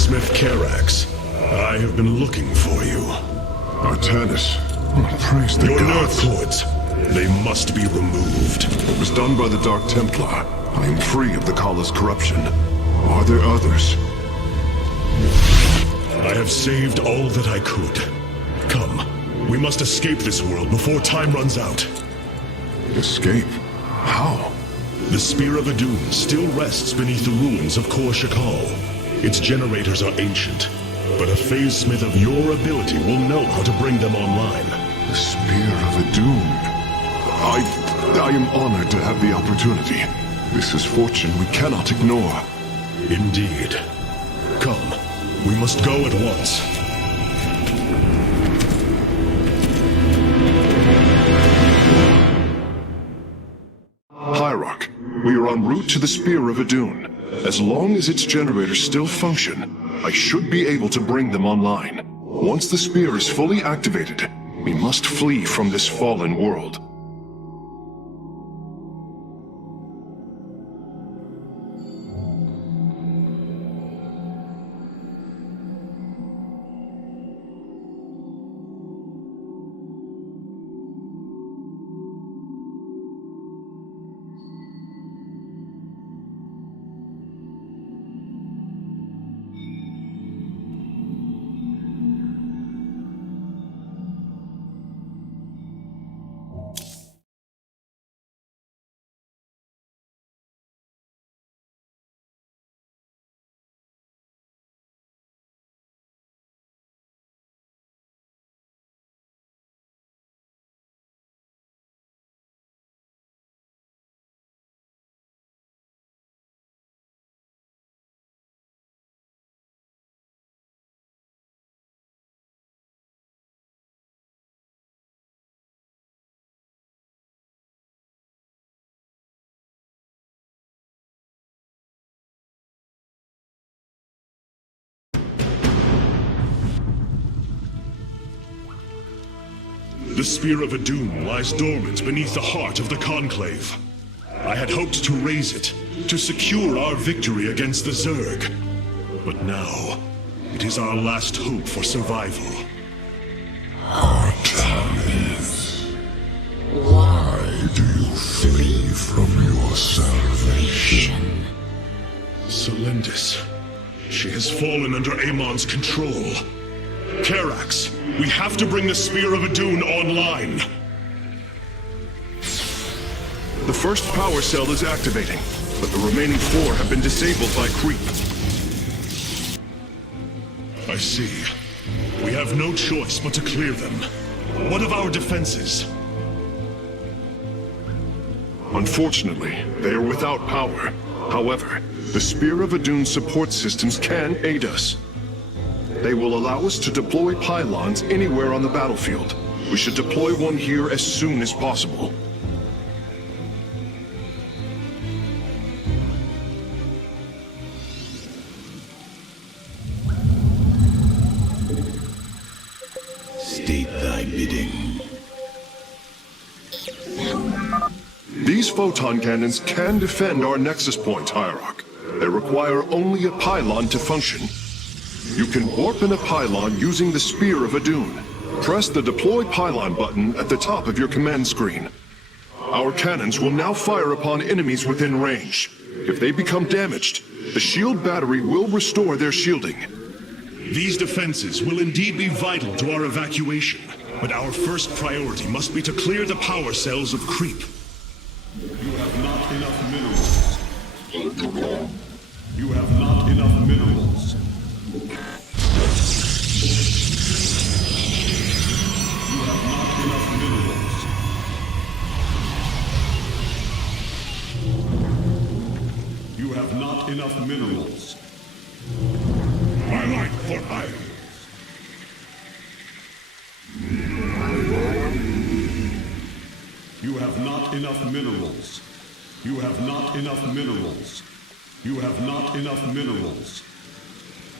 Smith Carax. I have been looking for you. Artanis. Praise the Your gods. nerve cords. They must be removed. It was done by the Dark Templar. I am free of the Kala's corruption. Are there others? I have saved all that I could. Come, we must escape this world before time runs out. Escape? How? The Spear of Adun still rests beneath the ruins of Kor Shakal. Its generators are ancient, but a phase smith of your ability will know how to bring them online. The Spear of Adun. I am honored to have the opportunity. This is fortune we cannot ignore. Indeed. Come, we must go at once. Hierarch, we are en route to the Spear of Adun. As long as its generators still function, I should be able to bring them online. Once the spear is fully activated, we must flee from this fallen world. The Spear of Adun lies dormant beneath the heart of the Conclave. I had hoped to raise it, to secure our victory against the Zerg. But now, it is our last hope for survival. Artanis, why do you flee from your salvation? Selendis. She has fallen under Amon's control. Carax, we have to bring the Spear of Adun online. The first power cell is activating, but the remaining 4 have been disabled by creep. I see. We have no choice but to clear them. What of our defenses? Unfortunately, they are without power. However, the Spear of Adun support systems can aid us. They will allow us to deploy pylons anywhere on the battlefield. We should deploy one here as soon as possible. State thy bidding. These photon cannons can defend our nexus point, Hierarch. They require only a pylon to function. You can warp in a pylon using the Spear of Adun. Press the Deploy Pylon button at the top of your command screen. Our cannons will now fire upon enemies within range. If they become damaged, the shield battery will restore their shielding. These defenses will indeed be vital to our evacuation, but our first priority must be to clear the power cells of creep. You have not enough minerals. You have not enough minerals. You have not enough minerals. You have not enough minerals. My life for iron. You have not enough minerals. You have not enough minerals. You have not enough minerals.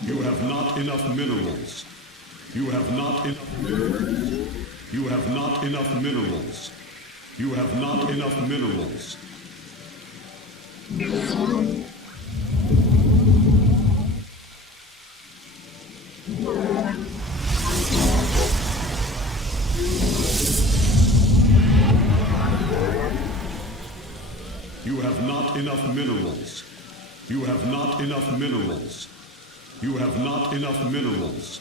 You have not enough minerals. You have not enough minerals. You have not enough minerals. You have not enough minerals. You have not enough minerals. You have not enough minerals. You have not enough minerals.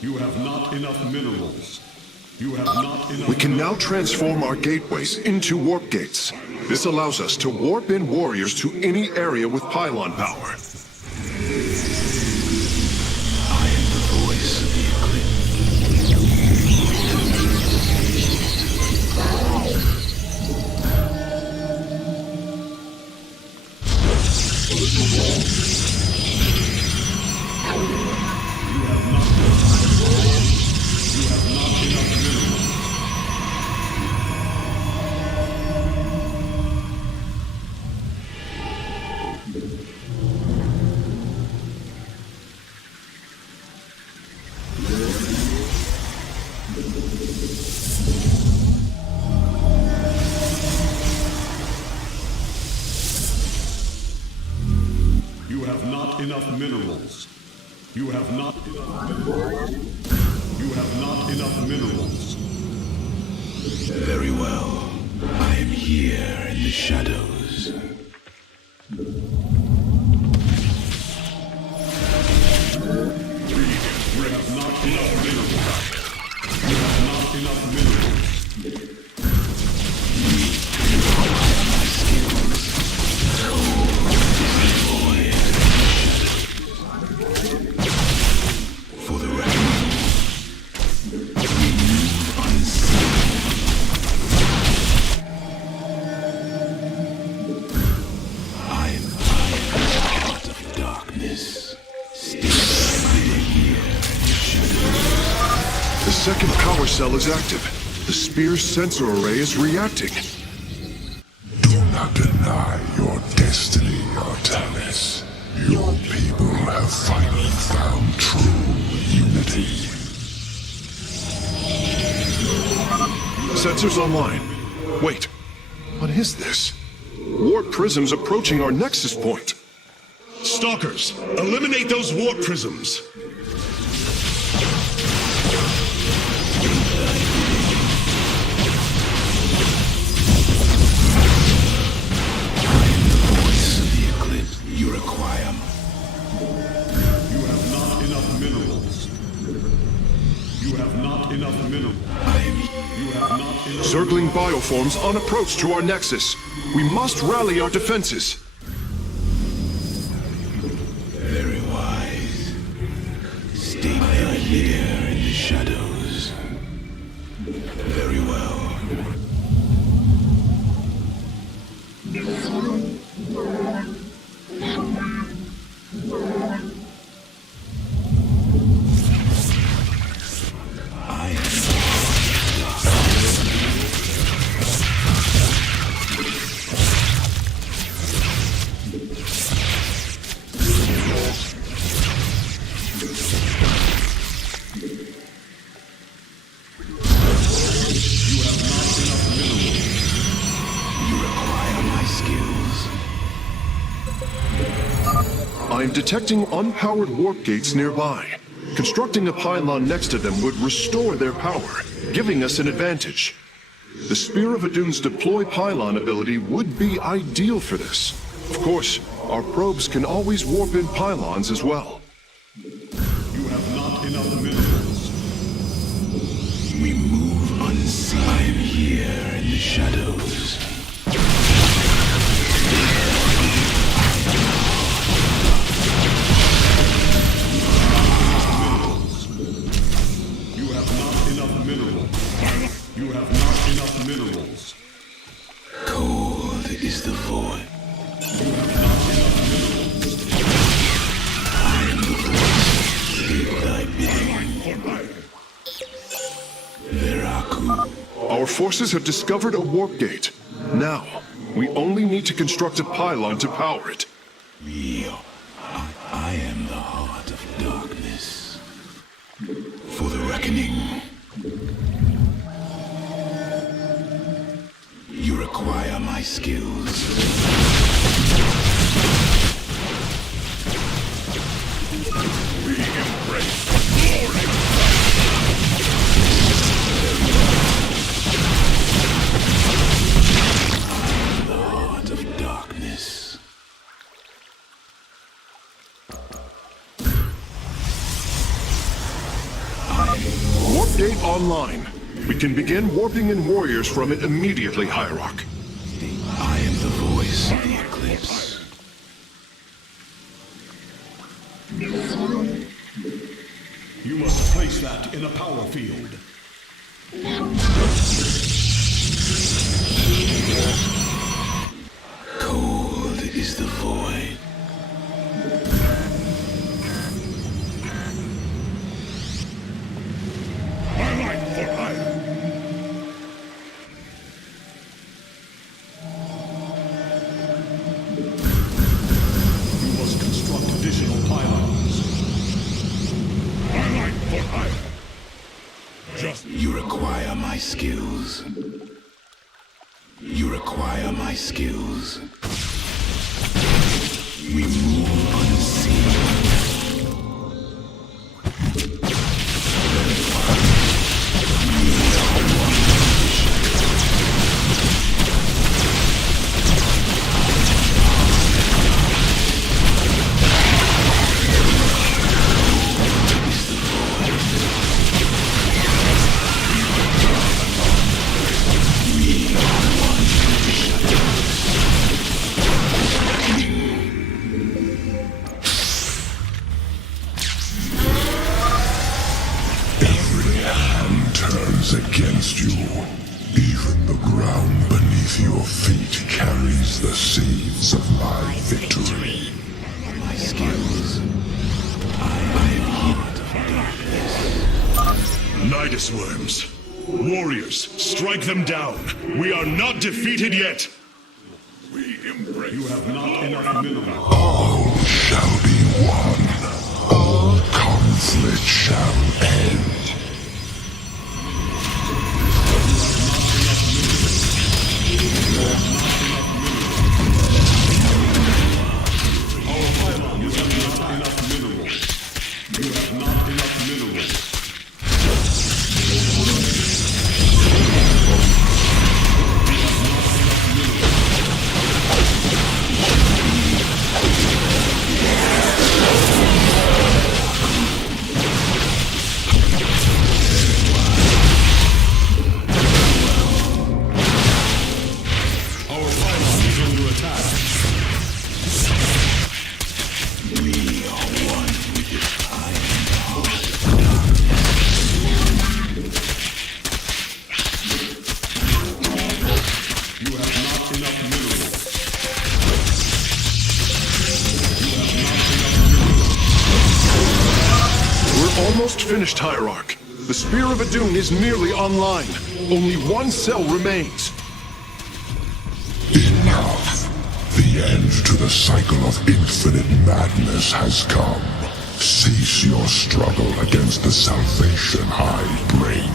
You have not enough minerals. You have not enough. We can now transform our gateways into warp gates. This allows us to warp in warriors to any area with pylon power. I am the voice of the eclipse. You have not enough minerals. You have not. You have not enough minerals. Very well. I am here in the shadows. You have not enough minerals. You have not enough minerals. For the reckoning, we move unseen. I am the heart of darkness. Still hiding here in the shadows. The second power cell is active. The spear's sensor array is reacting. Do not deny your destiny, Artanis. Your people have finally found true unity. Sensors online. Wait, what is this? Warp prisms approaching our nexus point. Stalkers, eliminate those warp prisms. Voice of the eclipse, you require. You have not enough minerals. You have not enough minerals. You have not enough. Circling bioforms on approach to our nexus. We must rally our defenses. Very wise. Stay here in the shadows. Very well. I I'm detecting unpowered warp gates nearby. Constructing a pylon next to them would restore their power, giving us an advantage. The Spear of Adun's deploy pylon ability would be ideal for this. Of course, our probes can always warp in pylons as well. You have not enough minerals. We move unseen. I am here in the shadows. You have not enough minerals. You have not enough minerals. Cold is the void. You have not enough minerals. I am the voice. Did thy bidding. Veraku. Our forces have discovered a warp gate. Now, we only need to construct a pylon to power it. Real. I am the heart of darkness. For the reckoning. You require my skills. We embrace glory. The heart of darkness. online. We can begin warping in warriors from it immediately, Hierarch. I am the voice of the eclipse. You must place that in a power field. Cold is the void. My life for hire. You must construct additional pylons. My life for hire. Just You require my skills. You require my skills. We move unseen. Against you. Even the ground beneath your feet carries the seeds of my victory. My skills. I am heart of darkness. Nidus worms. Warriors, strike them down. We are not defeated yet. We embrace. You have not enough minerals. All shall be one. All conflict shall end. Almost finished, Hierarch. The Spear of Adun is nearly online. Only one cell remains. Enough. The end to the cycle of infinite madness has come. Cease your struggle against the salvation I bring.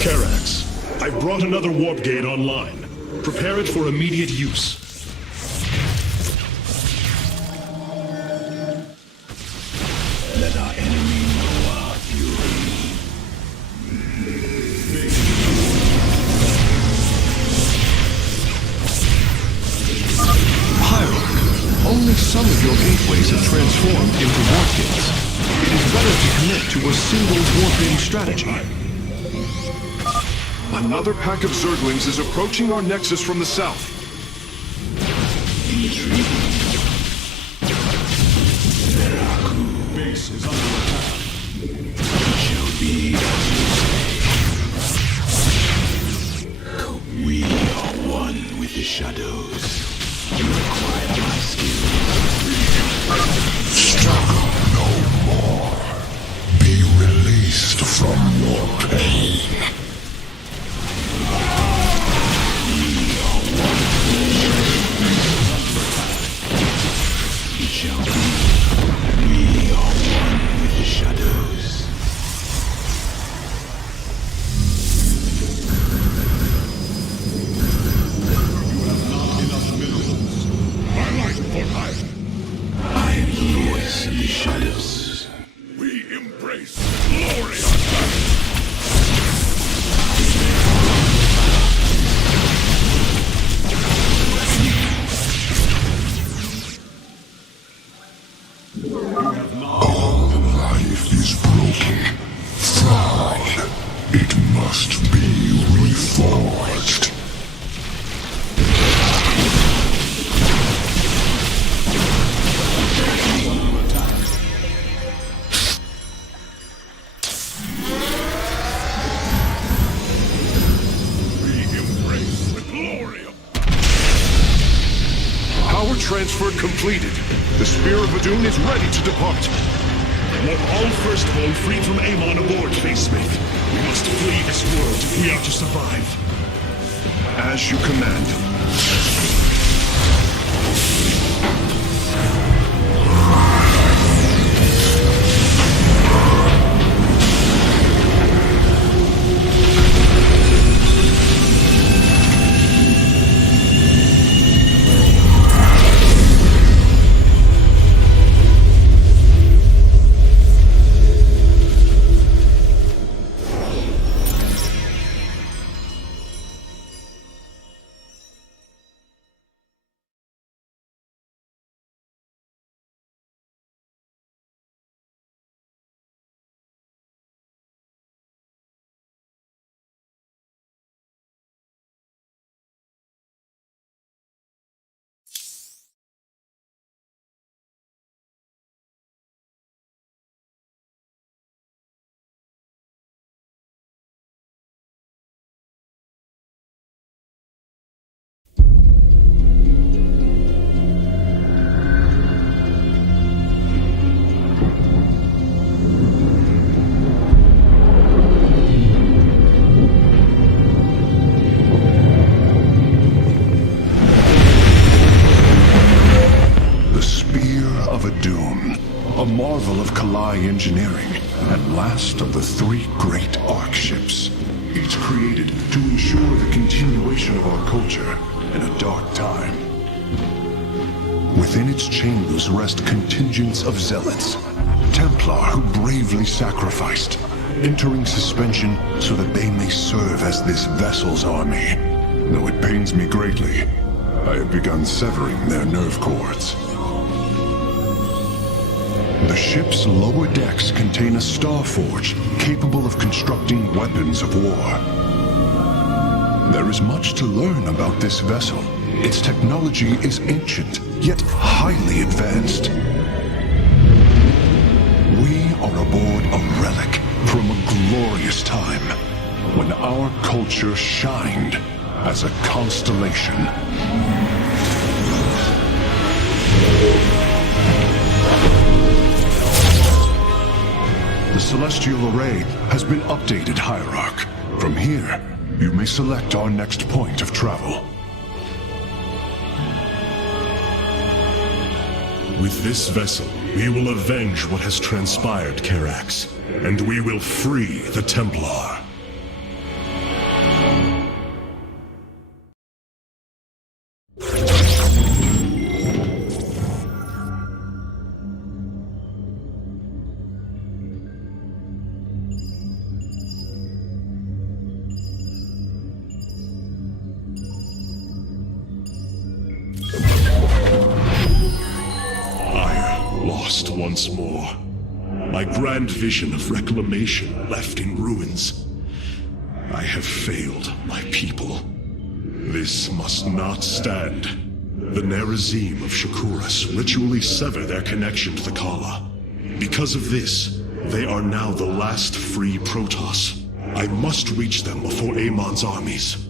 Karax, I've brought another warp gate online. Prepare it for immediate use. Let our enemy know our fury. Hierarch, only some of your gateways have transformed into warp gates. It is better to commit to a single warping strategy. Another pack of Zerglings is approaching our nexus from the south. Base is under attack. Shall be as you say. We are one with the shadows. You require my skill. Struggle no more. Be released from your pain. It shall be. We are one with the shadows. You have not enough minerals. My life for hire. I am the voice of the shadows. We embrace glorious battle. All life is broken, flawed. It must be reforged. We embrace the glory of... Power transfer completed. The Spear of Adun is ready to depart. Want all Firstborn freed from Amon aboard, Facesmith. We must flee this world if we are to survive. As you command. Engineering, and last of the three great Ark ships, each created to ensure the continuation of our culture in a dark time. Within its chambers rest contingents of zealots, Templar who bravely sacrificed, entering suspension so that they may serve as this vessel's army. Though it pains me greatly, I have begun severing their nerve cords. The ship's lower decks contain a star forge capable of constructing weapons of war. There is much to learn about this vessel. Its technology is ancient, yet highly advanced. We are aboard a relic from a glorious time when our culture shined as a constellation. The celestial array has been updated, Hierarch. From here, you may select our next point of travel. With this vessel, we will avenge what has transpired, Karax, and we will free the Templar. Lost once more. My grand vision of reclamation left in ruins. I have failed my people. This must not stand. The Nerazim of Shakuras ritually sever their connection to the Kala. Because of this, they are now the last free Protoss. I must reach them before Amon's armies.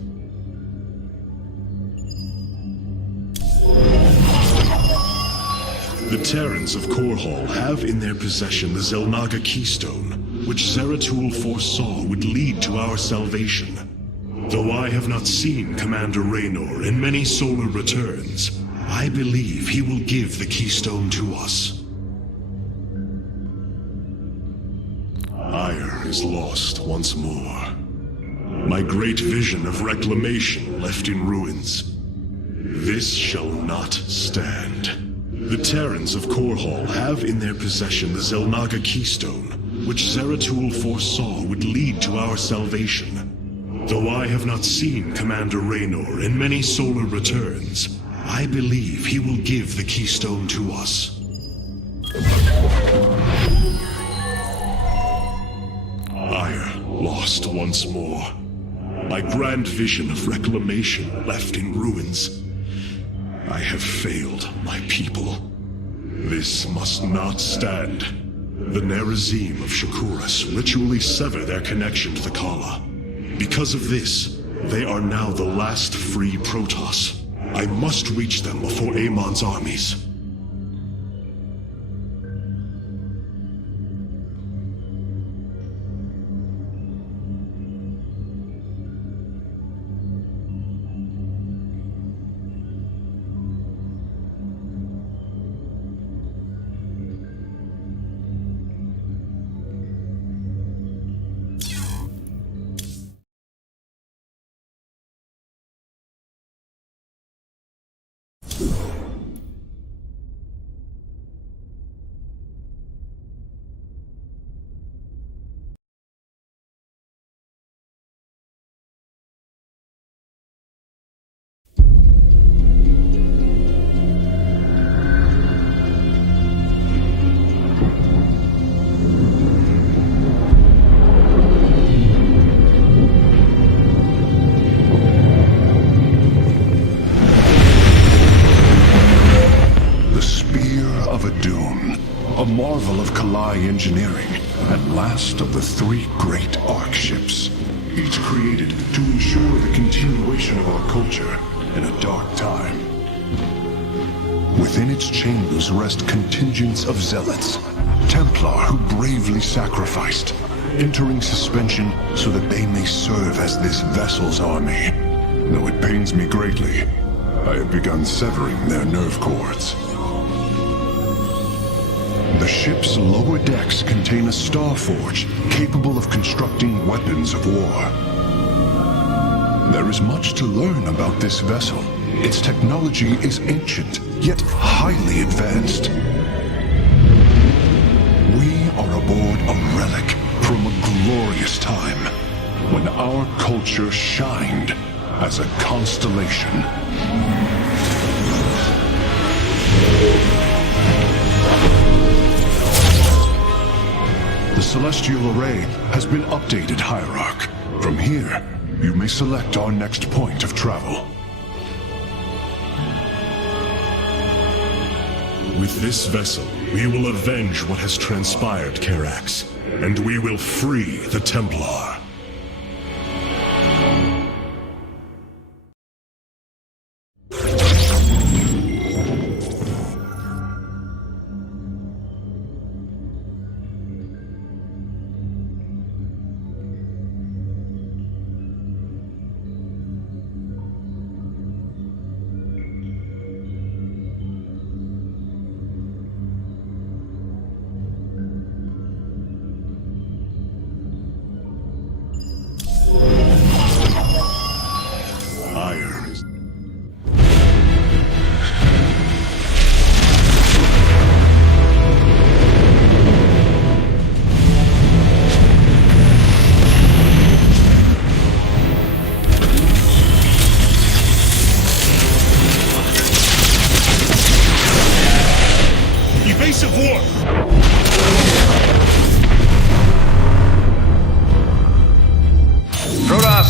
The Terrans of Korhal have in their possession the Zelnaga Keystone, which Zeratul foresaw would lead to our salvation. Though I have not seen Commander Raynor in many solar returns, I believe he will give the Keystone to us. Ire is lost once more. My great vision of reclamation left in ruins. This shall not stand. The Terrans of Korhal have in their possession the Zelnaga Keystone, which Zeratul foresaw would lead to our salvation. Though I have not seen Commander Raynor in many solar returns, I believe he will give the Keystone to us. Ire lost once more. My grand vision of reclamation left in ruins. I have failed my people. This must not stand. The Nerazim of Shakuras ritually sever their connection to the Kala. Because of this, they are now the last free Protoss. I must reach them before Amon's armies. Engineering, and last of the three great Ark ships, each created to ensure the continuation of our culture in a dark time. Within its chambers rest contingents of zealots, Templar who bravely sacrificed, entering suspension so that they may serve as this vessel's army. Though it pains me greatly, I have begun severing their nerve cords. The ship's lower decks contain a star forge capable of constructing weapons of war. There is much to learn about this vessel. Its technology is ancient, yet highly advanced. We are aboard a relic from a glorious time when our culture shined as a constellation. The Celestial Array has been updated, Hierarch. From here, you may select our next point of travel. With this vessel, we will avenge what has transpired, Karax, and we will free the Templar.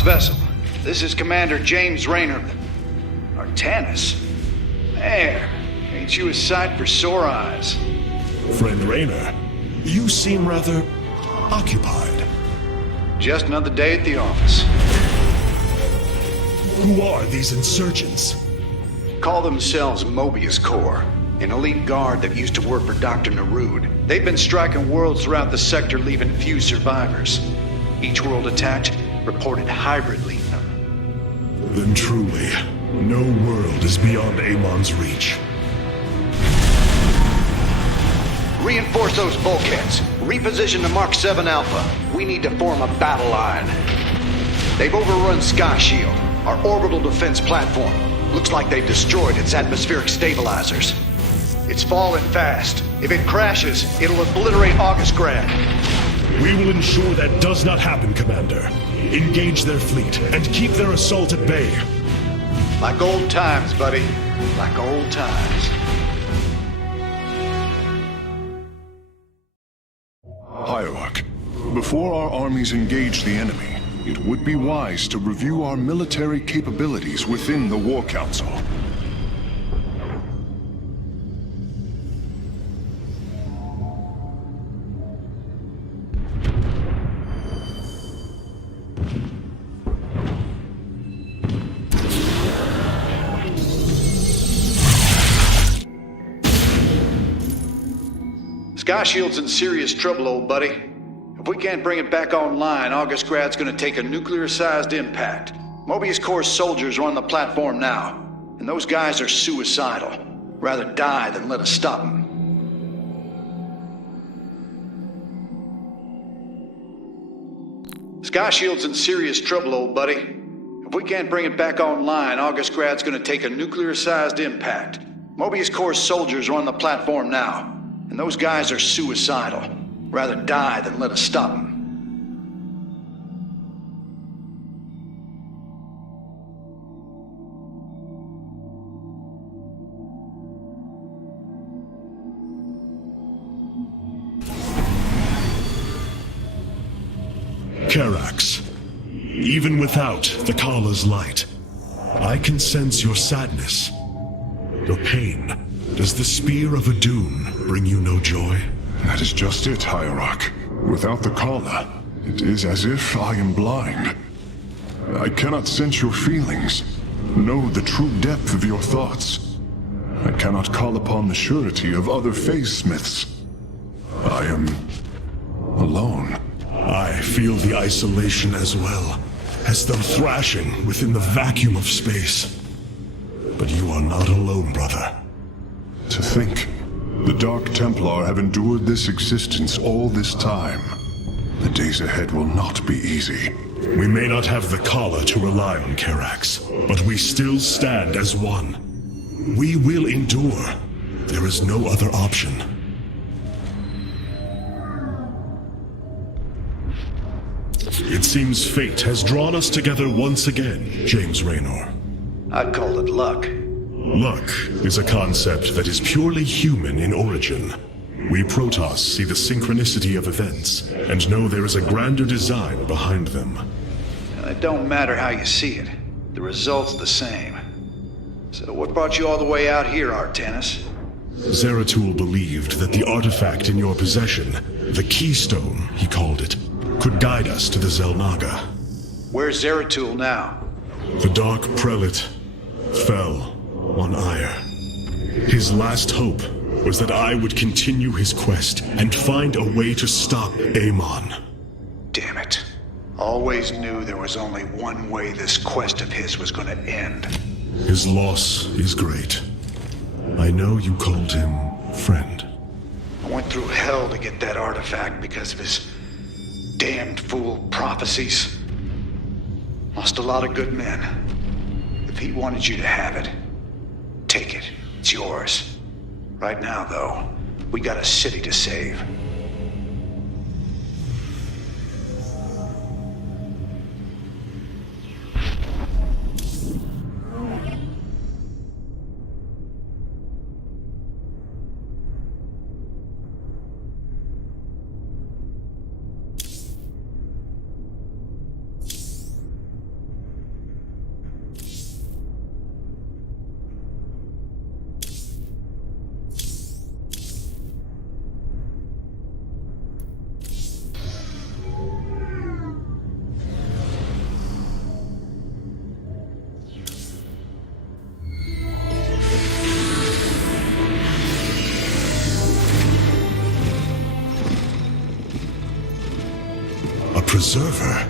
vessel. This is Commander James Raynor. Artanis? There. Ain't you a sight for sore eyes? Friend Raynor, you seem rather occupied. Just another day at the office. Who are these insurgents? Call themselves Mobius Corps, an elite guard that used to work for Dr. Narud. They've been striking worlds throughout the sector, leaving few survivors. Each world attacked reported hybrid leaving them. Then truly, no world is beyond Amon's reach. Reinforce those bulkheads. Reposition the Mark 7 Alpha. We need to form a battle line. They've overrun Sky Shield, our orbital defense platform. Looks like they've destroyed its atmospheric stabilizers. It's falling fast. If it crashes, it'll obliterate Augustgrad. We will ensure that does not happen, Commander. Engage their fleet and keep their assault at bay. Like old times, buddy. Like old times. Hierarch, before our armies engage the enemy, it would be wise to review our military capabilities within the War Council. Sky Shield's in serious trouble, old buddy. If we can't bring it back online, Augustgrad's gonna take a nuclear-sized impact. Mobius Corps soldiers are on the platform now, and those guys are suicidal. Rather die than let us stop them. Sky Shield's in serious trouble, old buddy. If we can't bring it back online, Augustgrad's gonna take a nuclear-sized impact. Mobius Corps soldiers are on the platform now, and those guys are suicidal. Rather die than let us stop them. Karax, even without the Kala's light, I can sense your sadness, your pain. Does the spear of Adun bring you no joy? That is just it, Hierarch. Without the Kala, it is as if I am blind. I cannot sense your feelings, know the true depth of your thoughts. I cannot call upon the surety of other phase-smiths. I am alone. I feel the isolation as well, as though thrashing within the vacuum of space. But you are not alone, brother. To think, the Dark Templar have endured this existence all this time. The days ahead will not be easy. We may not have the Kala to rely on, Karax, but we still stand as one. We will endure. There is no other option. It seems fate has drawn us together once again, James Raynor. I'd call it luck. Luck is a concept that is purely human in origin. We Protoss see the synchronicity of events and know there is a grander design behind them. It don't matter how you see it. The result's the same. So what brought you all the way out here, Artanis? Zeratul believed that the artifact in your possession, the Keystone, he called it, could guide us to the Xel'Naga. Where's Zeratul now? The Dark Prelate fell on Ire. His last hope was that I would continue his quest and find a way to stop Amon. Damn it. Always knew there was only one way this quest of his was gonna end. His loss is great. I know you called him friend. I went through hell to get that artifact because of his damned fool prophecies. Lost a lot of good men. If he wanted you to have it, take it. It's yours. Right now, though, we got a city to save. Preserver?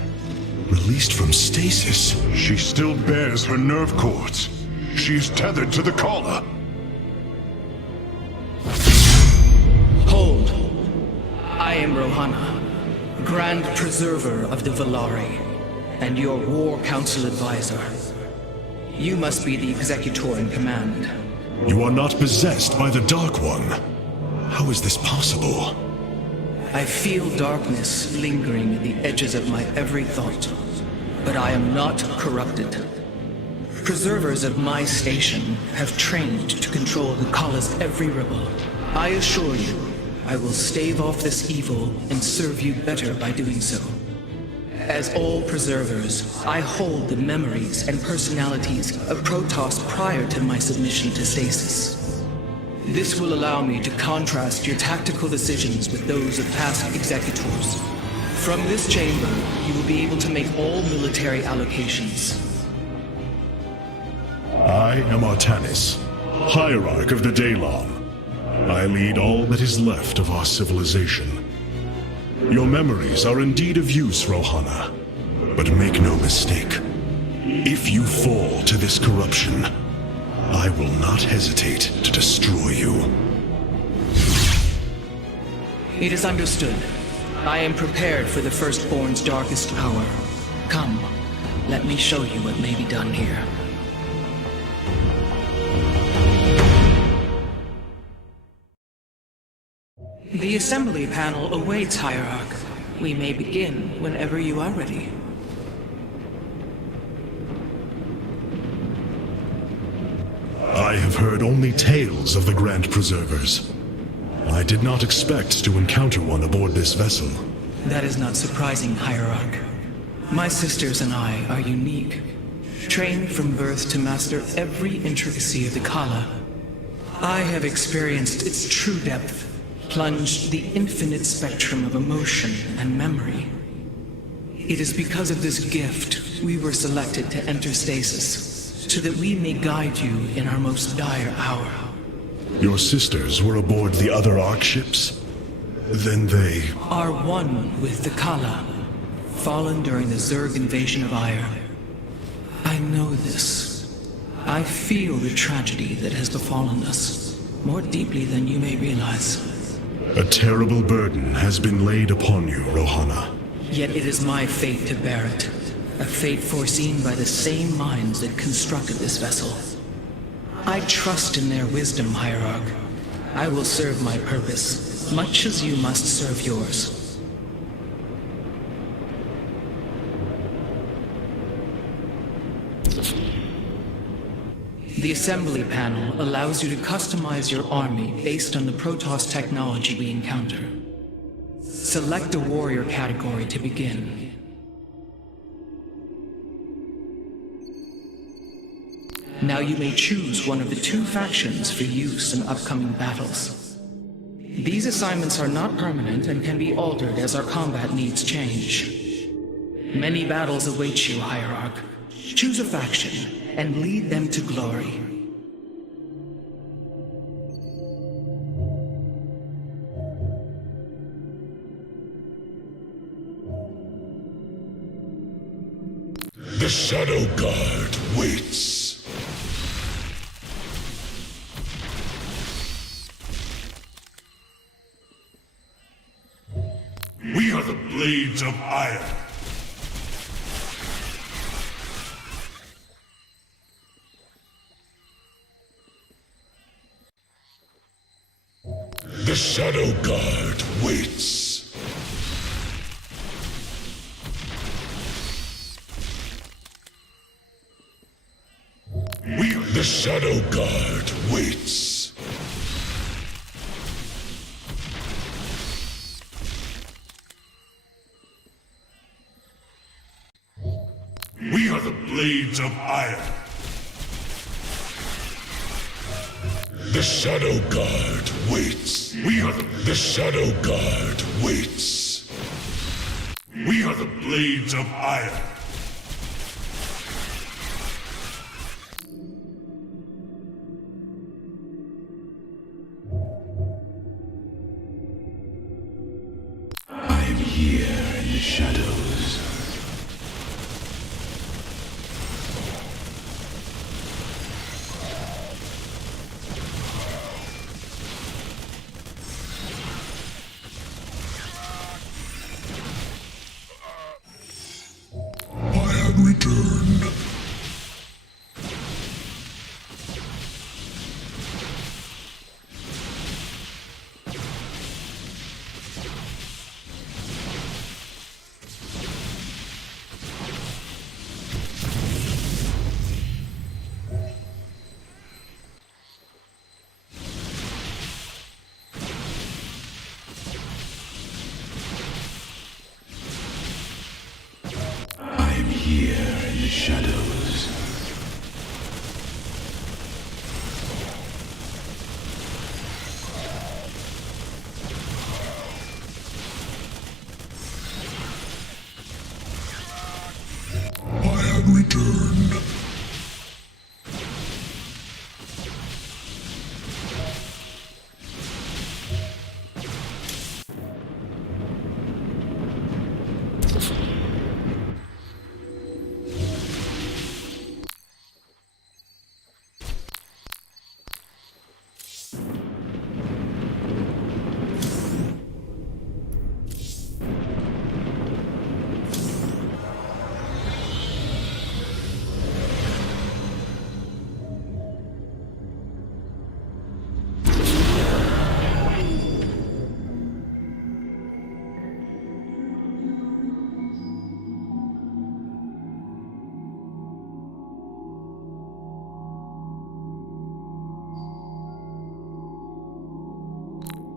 Released from stasis? She still bears her nerve cords. She is tethered to the collar. Hold. I am Rohana, Grand Preserver of the Valari, and your War Council advisor. You must be the Executor in command. You are not possessed by the Dark One. How is this possible? I feel darkness lingering at the edges of my every thought, but I am not corrupted. Preservers of my station have trained to control the Kala's every rebel. I assure you, I will stave off this evil and serve you better by doing so. As all Preservers, I hold the memories and personalities of Protoss prior to my submission to stasis. This will allow me to contrast your tactical decisions with those of past Executors. From this chamber, you will be able to make all military allocations. I am Artanis, Hierarch of the Daylon. I lead all that is left of our civilization. Your memories are indeed of use, Rohana. But make no mistake. If you fall to this corruption, I will not hesitate to destroy you. It is understood. I am prepared for the Firstborn's darkest hour. Come, let me show you what may be done here. The assembly panel awaits, Hierarch. We may begin whenever you are ready. I have heard only tales of the Grand Preservers. I did not expect to encounter one aboard this vessel. That is not surprising, Hierarch. My sisters and I are unique, trained from birth to master every intricacy of the Kala. I have experienced its true depth, plunged the infinite spectrum of emotion and memory. It is because of this gift we were selected to enter stasis, so that we may guide you in our most dire hour. Your sisters were aboard the other Ark ships? Then they... Are one with the Kala, fallen during the Zerg invasion of Ire. I know this. I feel the tragedy that has befallen us, more deeply than you may realize. A terrible burden has been laid upon you, Rohana. Yet it is my fate to bear it. A fate foreseen by the same minds that constructed this vessel. I trust in their wisdom, Hierarch. I will serve my purpose, much as you must serve yours. The assembly panel allows you to customize your army based on the Protoss technology we encounter. Select a warrior category to begin. Now you may choose one of the two factions for use in upcoming battles. These assignments are not permanent and can be altered as our combat needs change. Many battles await you, Hierarch. Choose a faction and lead them to glory. The Shadow Guard waits. We are the Blades of Ire. The Shadow Guard waits. The Shadow Guard waits. We are the Blades of Ire. The Shadow Guard waits. We are The Shadow Guard waits. We are the Blades of Ire. I am here in the shadows. returned.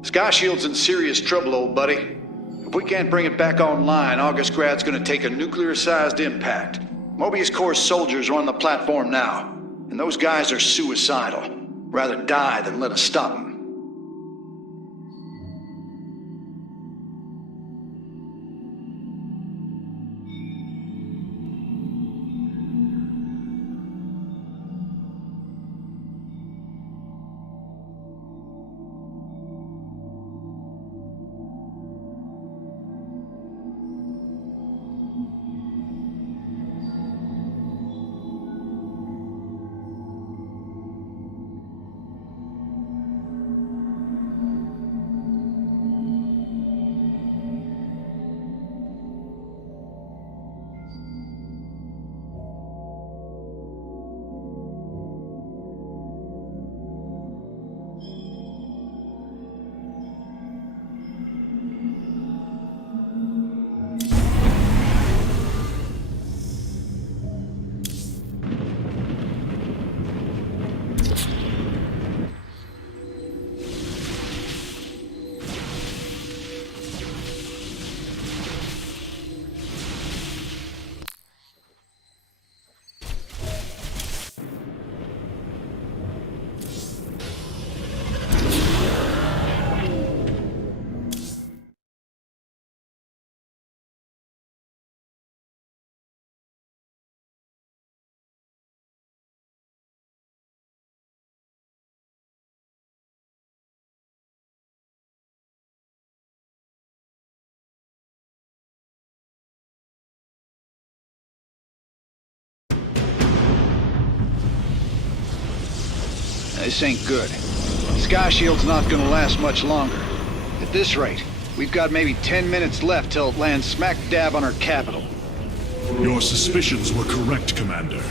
Sky Shield's in serious trouble, old buddy. If we can't bring it back online, Augustgrad's gonna take a nuclear-sized impact. Mobius Corps soldiers are on the platform now, and those guys are suicidal. Rather die than let us stop them. This ain't good. Sky Shield's not gonna last much longer. At this rate, we've got maybe 10 minutes left till it lands smack dab on our capital. Your suspicions were correct, Commander.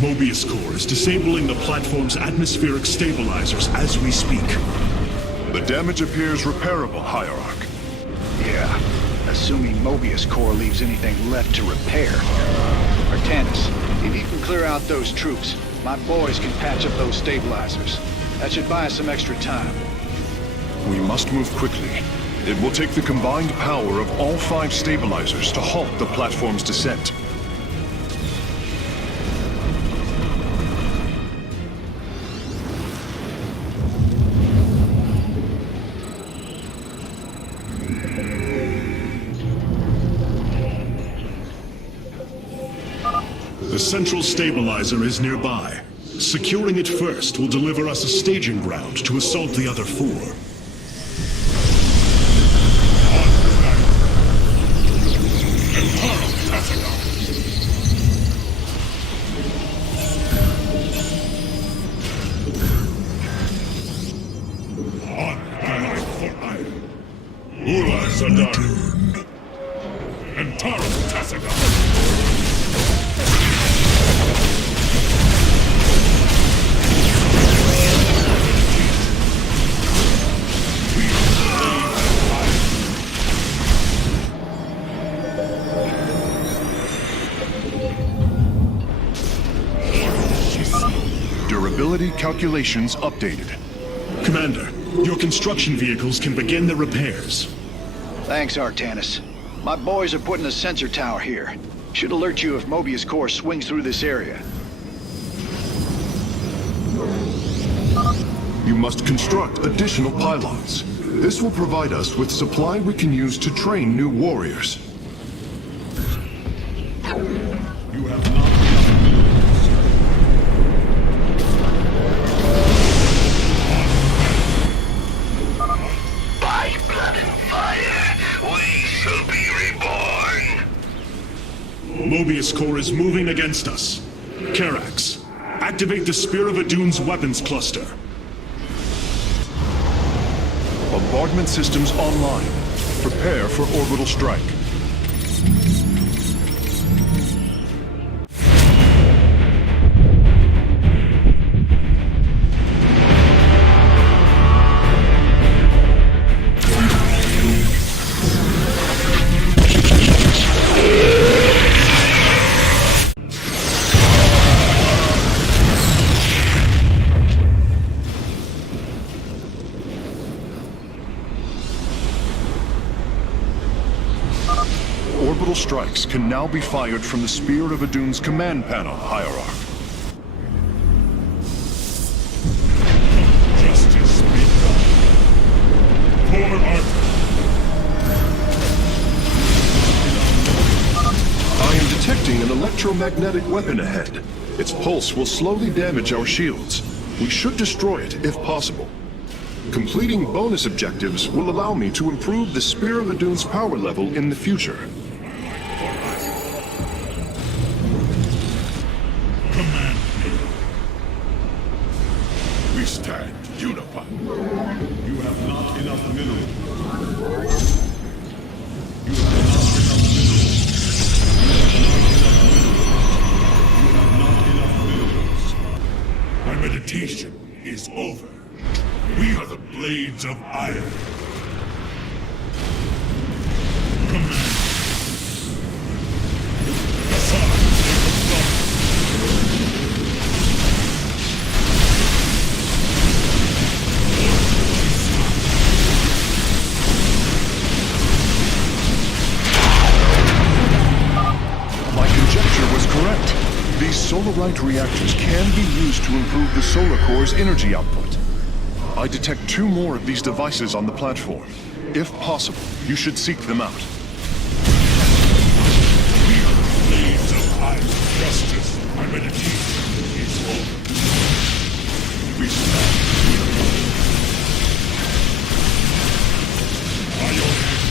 Mobius Corps is disabling the platform's atmospheric stabilizers as we speak. The damage appears repairable, Hierarch. Yeah, assuming Mobius Corps leaves anything left to repair. Artanis, if you can clear out those troops, my boys can patch up those stabilizers. That should buy us some extra time. We must move quickly. It will take the combined power of all 5 stabilizers to halt the platform's descent. The central stabilizer is nearby. Securing it first will deliver us a staging ground to assault the other 4. Durability calculations updated. Commander, your construction vehicles can begin their repairs. Thanks, Artanis. My boys are putting a sensor tower here. Should alert you if Mobius Corps swings through this area. You must construct additional pylons. This will provide us with supply we can use to train new warriors. You have not enough Mobius Core is moving against us. Karax, activate the Spear of Adun's weapons cluster. Bombardment systems online. Prepare for orbital strike. Orbital strikes can now be fired from the Spear of Adun's command panel, Hierarch. Justice be done. For Arthur. I am detecting an electromagnetic weapon ahead. Its pulse will slowly damage our shields. We should destroy it if possible. Completing bonus objectives will allow me to improve the Spear of Adun's power level in the future. Command me. We stand unified. You have not enough minerals. You have not enough minerals. You have not enough minerals. My meditation is over. We are the Blades of Iron. Command. Assad, take the front. My conjecture was correct. These Solarite reactors can be used to improve the Solar Core's energy output. I detect 2 more of these devices on the platform. If possible, you should seek them out. We are the Blades of Iron. Justice, my meditation is over. We stand unified. By your hand.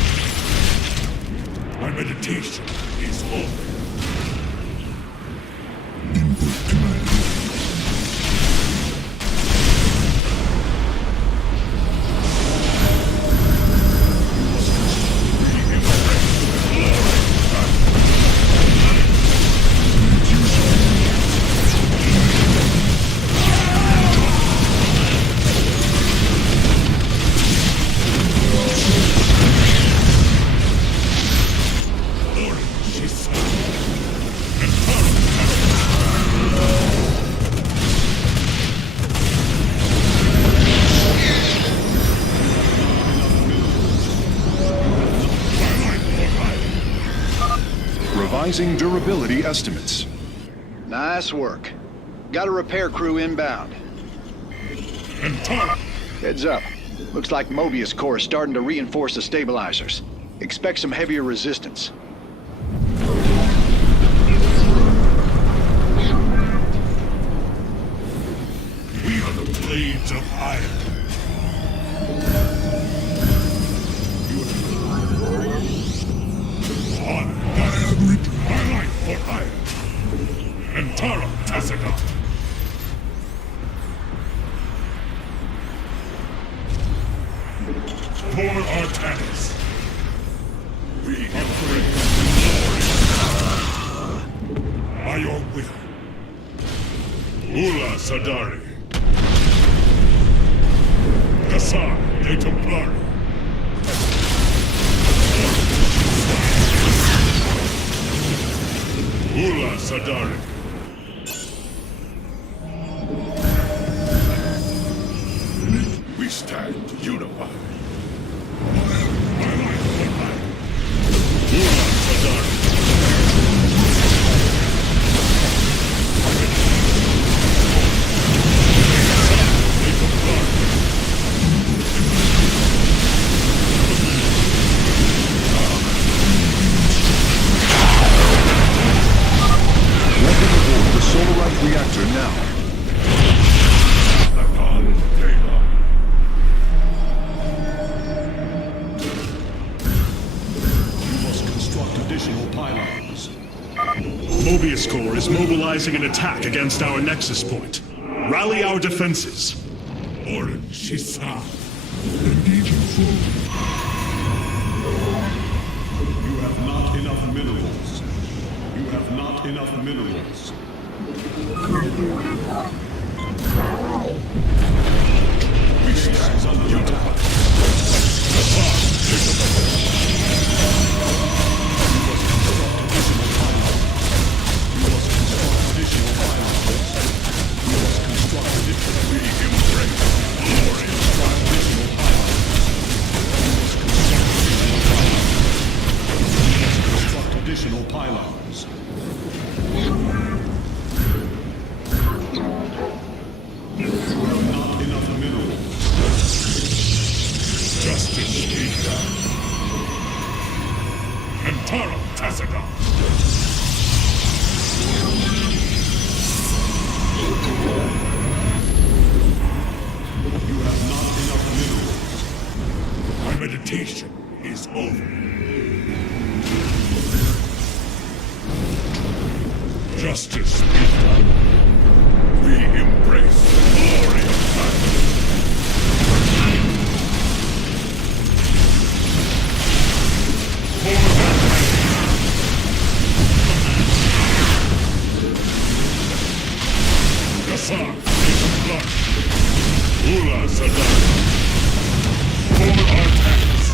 My meditation is over. Input command. Revising durability estimates. Nice work. Got a repair crew inbound. bEntOniTe. Heads up. Looks like Mobius Core is starting to reinforce the stabilizers. Expect some heavier resistance. We are the Blades of Iron. Honor, that is my life for Iron. bEntOniTE SC2. For Artanis. We embrace glory. By your will. Ula Sadari. Assad de Templari. Ula Sadari. We stand unified. My life for life. Ula Sadari. Welcome aboard the Solarite reactor now. You must construct additional pylons. Mobius Corps is mobilizing an attack against our nexus point. Rally our defenses. Orin Shisa. Engaging foe. You have not enough minerals. You have not enough minerals. We stand under attack. Additional pylons. Not enough minerals. Justice be done. bEntOniTe SC2. You have not enough minerals. My meditation is over. Justice be done. We embrace the glory of battle. Yassar, blood. Ula Sadat. For our tanks,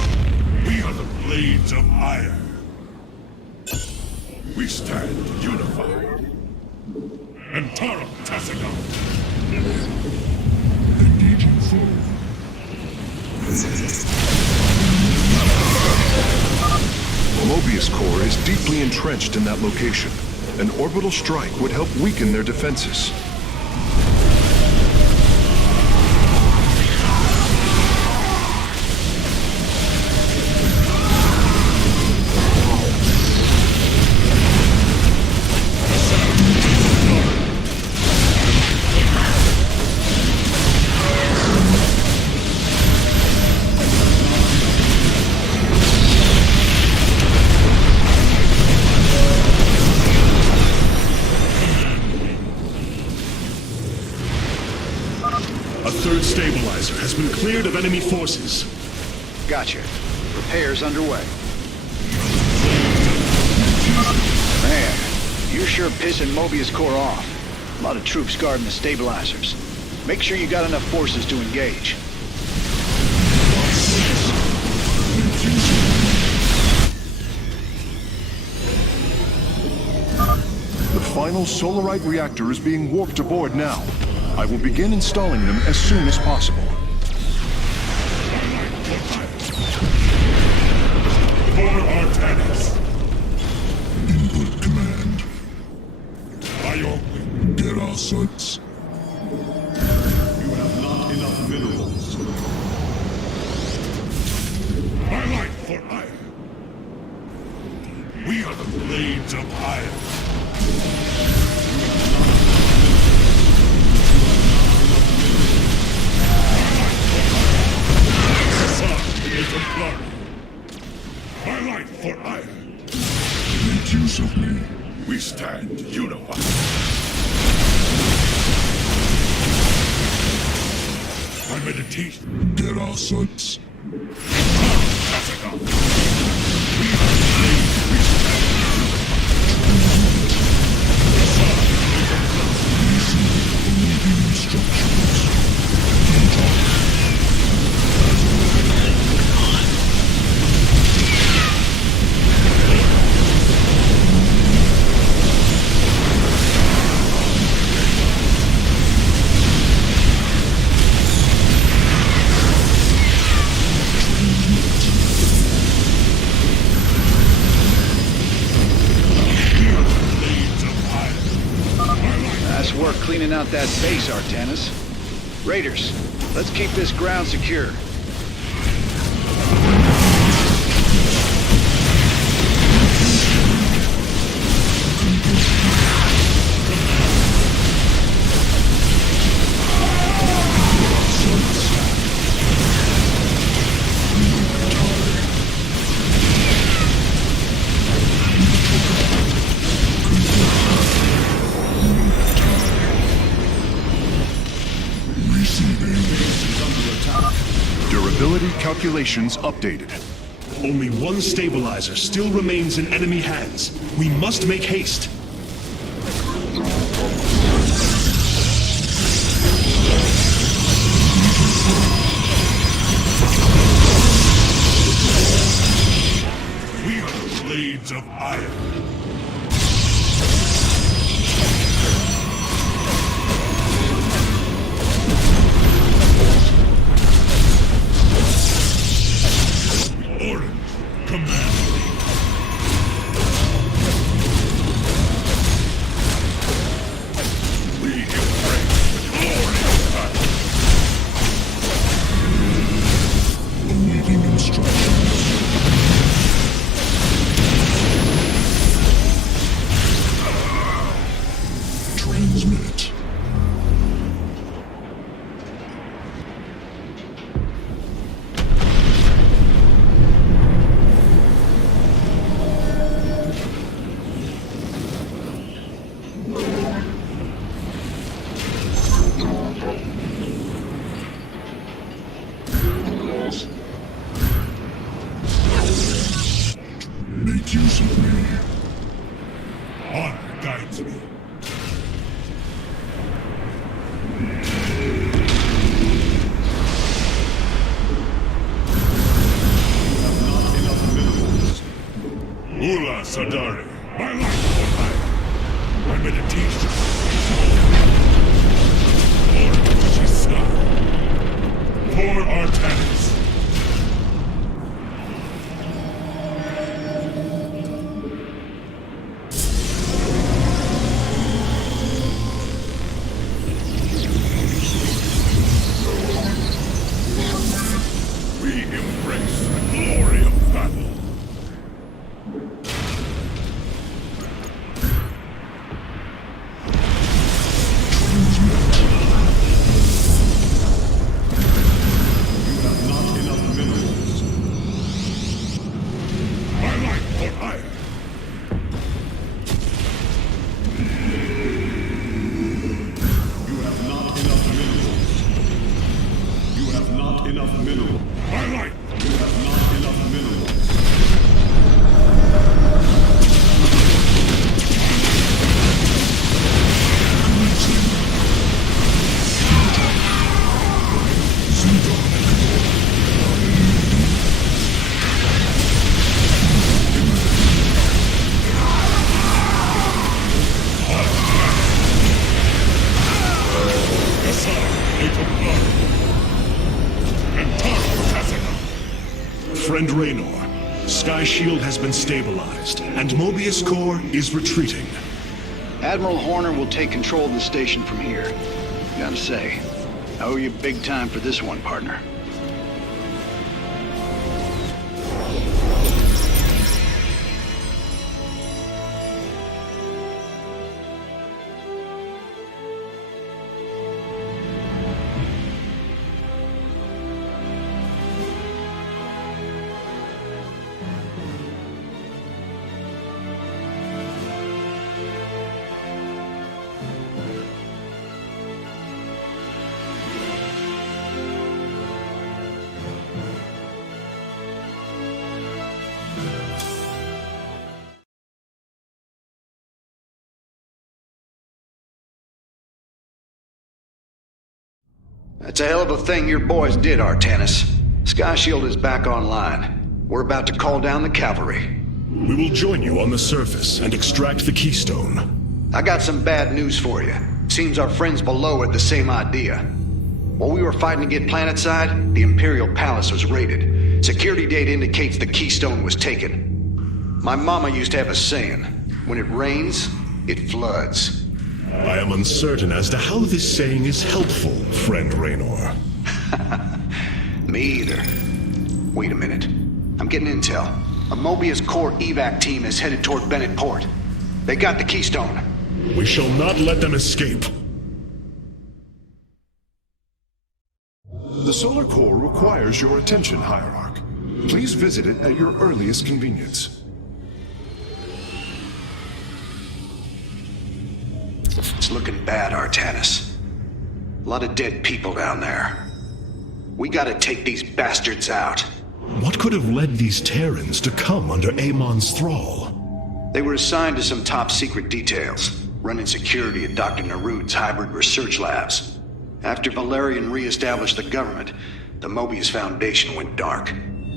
we are the blades of iron. We stand unified. bEntOniTe SC2. Engaging foe. Mobius Corps is deeply entrenched in that location. An orbital strike would help weaken their defenses. A third stabilizer has been cleared of enemy forces. Gotcha. Repairs underway. Man, you're sure pissing Mobius Corps off. A lot of troops guarding the stabilizers. Make sure you got enough forces to engage. The final Solarite reactor is being warped aboard now. I will begin installing them as soon as possible. For our tanks. Input command. By your will. Get our sights. You have not enough minerals. My life for iron. We are the blades of iron. My life for iron. Make use of me. We stand unified. My meditation. Get our sights. Work cleaning out that base, Artanis. Raiders, let's keep this ground secure. calculations updated. Only one stabilizer still remains in enemy hands. We must make haste. We are the blades of iron. Orange, command me. We embrace the glory of battle. Awaiting instructions. Transmit. Make use of me. Honor guides me. Ula Sadari, my life for hire. My meditation. For Shiskai. For Artanis. We embrace the glory of battle. Friend Raynor, Sky Shield has been stabilized, and Mobius Core is retreating. Admiral Horner will take control of the station from here. Gotta say, I owe you big time for this one, partner. That's a hell of a thing your boys did, Artanis. Sky Shield is back online. We're about to call down the cavalry. We will join you on the surface and extract the keystone. I got some bad news for you. Seems our friends below had the same idea. While we were fighting to get planetside, the Imperial Palace was raided. Security data indicates the keystone was taken. My mama used to have a saying, when it rains, it floods. I am uncertain as to how this saying is helpful, friend Raynor. Me either. Wait a minute. I'm getting intel. A Mobius Core evac team is headed toward Bennett Port. They got the keystone. We shall not let them escape. The solar core requires your attention, Hierarch. Please visit it at your earliest convenience. It's looking bad, Artanis. A lot of dead people down there. We gotta take these bastards out. What could have led these Terrans to come under Amon's thrall? They were assigned to some top-secret details, running security at Dr. Narud's hybrid research labs. After Valerian re-established the government, the Mobius Foundation went dark.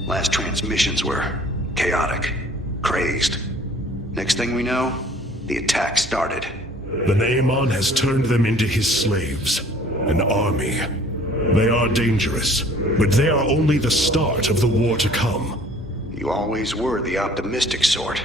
Last transmissions were chaotic, crazed. Next thing we know, the attack started. Then Amon has turned them into his slaves, an army. They are dangerous, but they are only the start of the war to come. You always were the optimistic sort.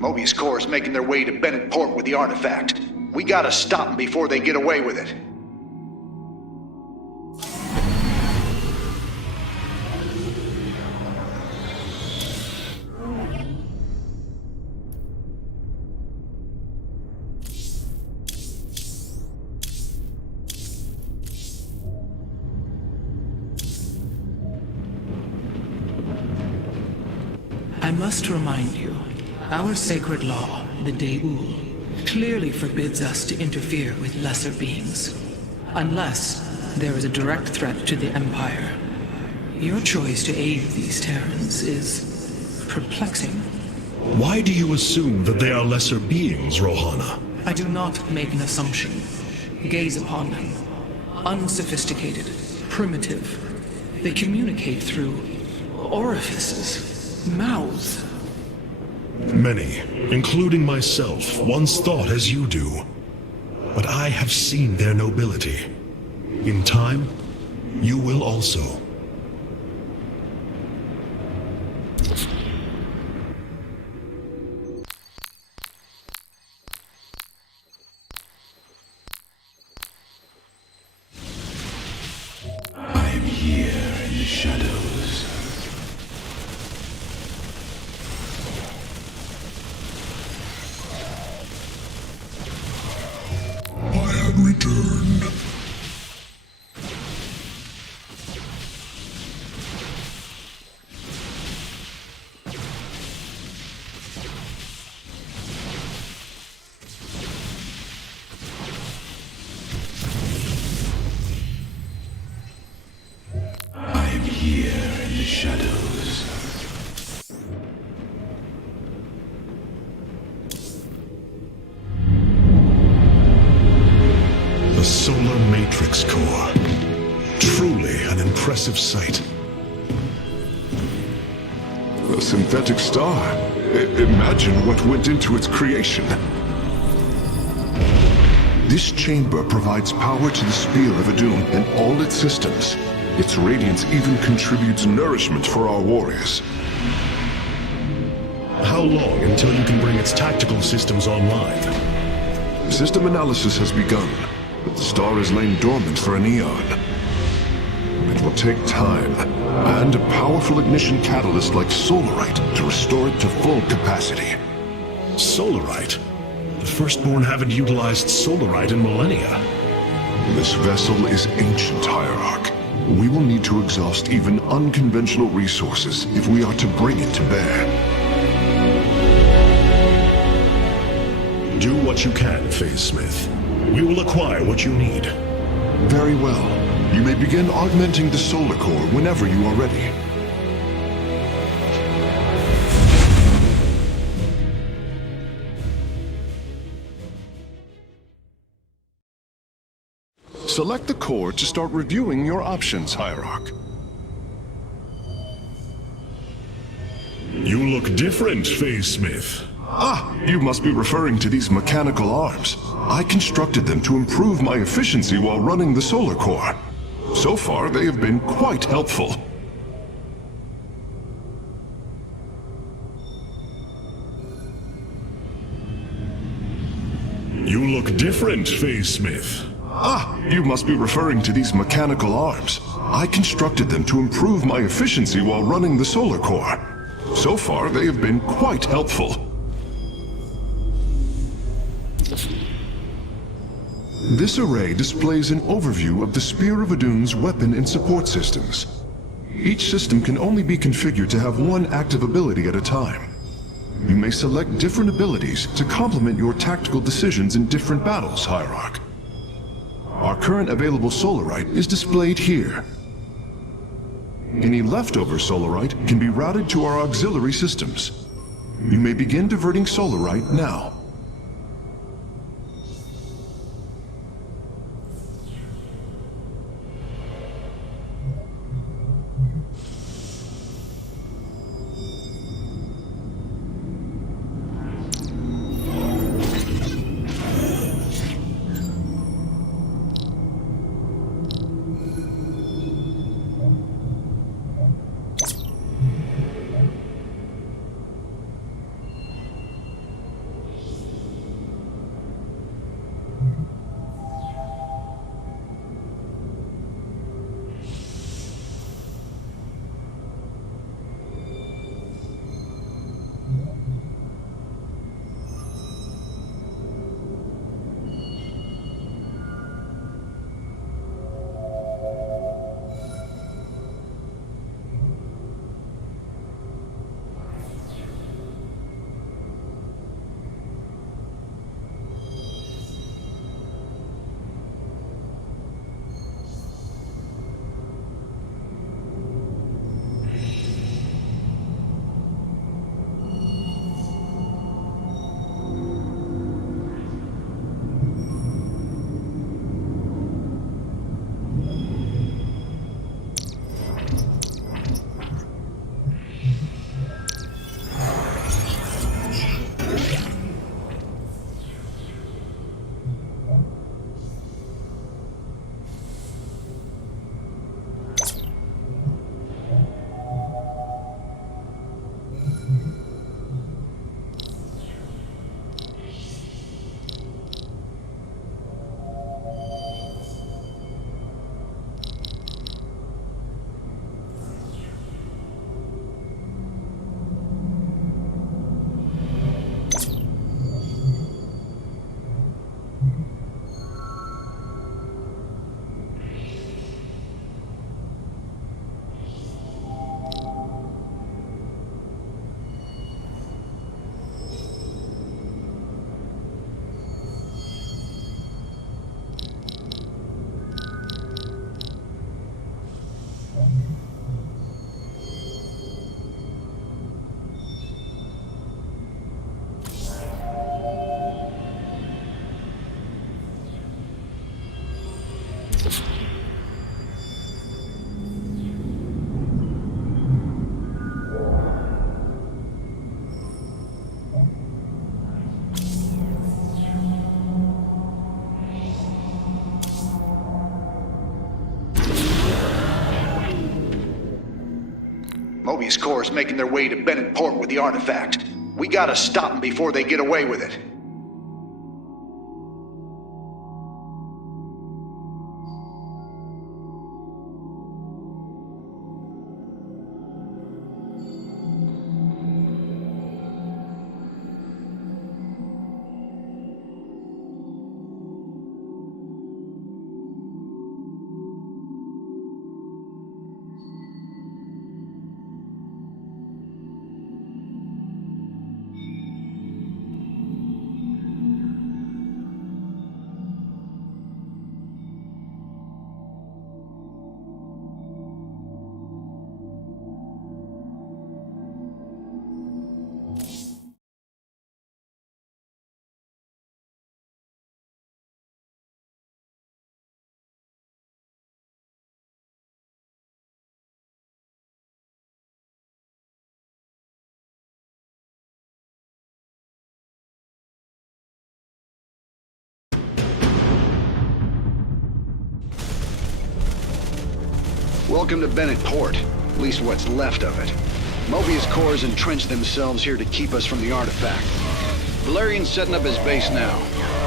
Mobius Corps is making their way to Bennett Port with the artifact. We gotta stop them before they get away with it. I must remind you, our sacred law, the Deul, clearly forbids us to interfere with lesser beings, unless there is a direct threat to the Empire. Your choice to aid these Terrans is perplexing. Why do you assume that they are lesser beings, Rohana? I do not make an assumption. Gaze upon them. Unsophisticated, primitive. They communicate through orifices, mouths. Many, including myself, once thought as you do. But I have seen their nobility. In time, you will also. I am here in the shadows. Returned. I am here in the shadows. The Solar Matrix Core. Truly an impressive sight. A synthetic star. Imagine what went into its creation. This chamber provides power to the Spear of Adun and all its systems. Its radiance even contributes nourishment for our warriors. How long until you can bring its tactical systems online? System analysis has begun, but the star has lain dormant for an eon. It will take time, and a powerful ignition catalyst like Solarite to restore it to full capacity. Solarite? The Firstborn haven't utilized Solarite in millennia. This vessel is ancient, Hierarch. We will need to exhaust even unconventional resources if we are to bring it to bear. Do what you can, Phase Smith. We will acquire what you need. Very well. You may begin augmenting the solar core whenever you are ready. Select the core to start reviewing your options, Hierarch. You look different, Phase Smith. Ah, you must be referring to these mechanical arms. I constructed them to improve my efficiency while running the solar core. So far, they have been quite helpful. You look different, Phase Smith. Ah, you must be referring to these mechanical arms. I constructed them to improve my efficiency while running the solar core. So far, they have been quite helpful. This array displays an overview of the Spear of Adun's weapon and support systems. Each system can only be configured to have one active ability at a time. You may select different abilities to complement your tactical decisions in different battles, Hierarch. Our current available Solarite is displayed here. Any leftover Solarite can be routed to our auxiliary systems. You may begin diverting Solarite now. Mobius cores making their way to Bennett Port with the artifact. We gotta stop them before they get away with it. Welcome to Bennett Port, at least what's left of it. Mobius cores entrenched themselves here to keep us from the artifact. Valerian's setting up his base now.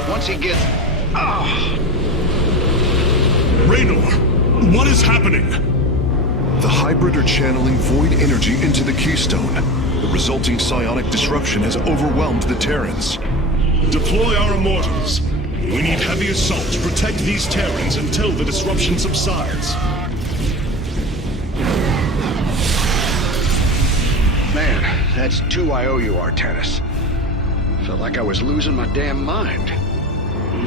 Once he gets... Raynor, what is happening? The hybrid are channeling void energy into the Keystone. The resulting psionic disruption has overwhelmed the Terrans. Deploy our immortals. We need heavy assault to protect these Terrans until the disruption subsides. Man, that's 2 I owe you, Artanis. Felt like I was losing my damn mind.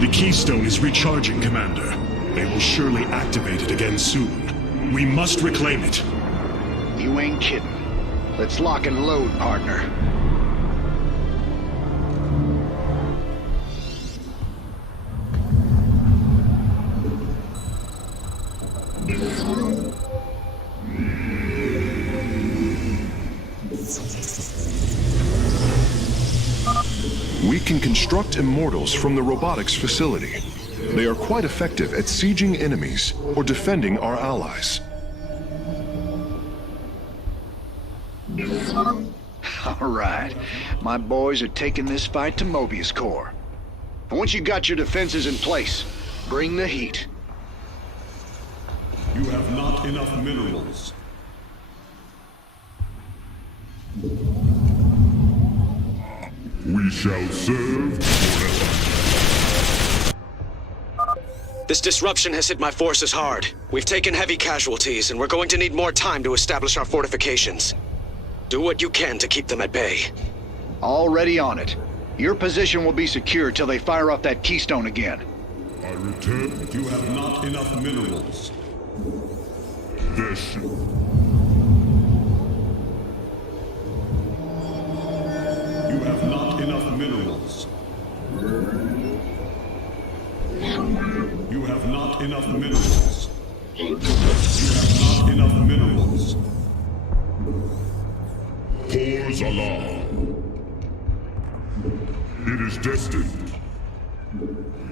The Keystone is recharging, Commander. They will surely activate it again soon. We must reclaim it. You ain't kidding. Let's lock and load, partner. We can construct immortals from the robotics facility. They are quite effective at sieging enemies or defending our allies. All right. My boys are taking this fight to Mobius Core. And once you got your defenses in place, bring the heat. You have not enough minerals. We shall serve forever. This disruption has hit my forces hard. We've taken heavy casualties, and we're going to need more time to establish our fortifications. Do what you can to keep them at bay. Already on it. Your position will be secure till they fire off that keystone again. I return. You have not enough minerals. This. You have not enough minerals. You have not enough minerals. You have not enough minerals. Pours alarm. It is destined.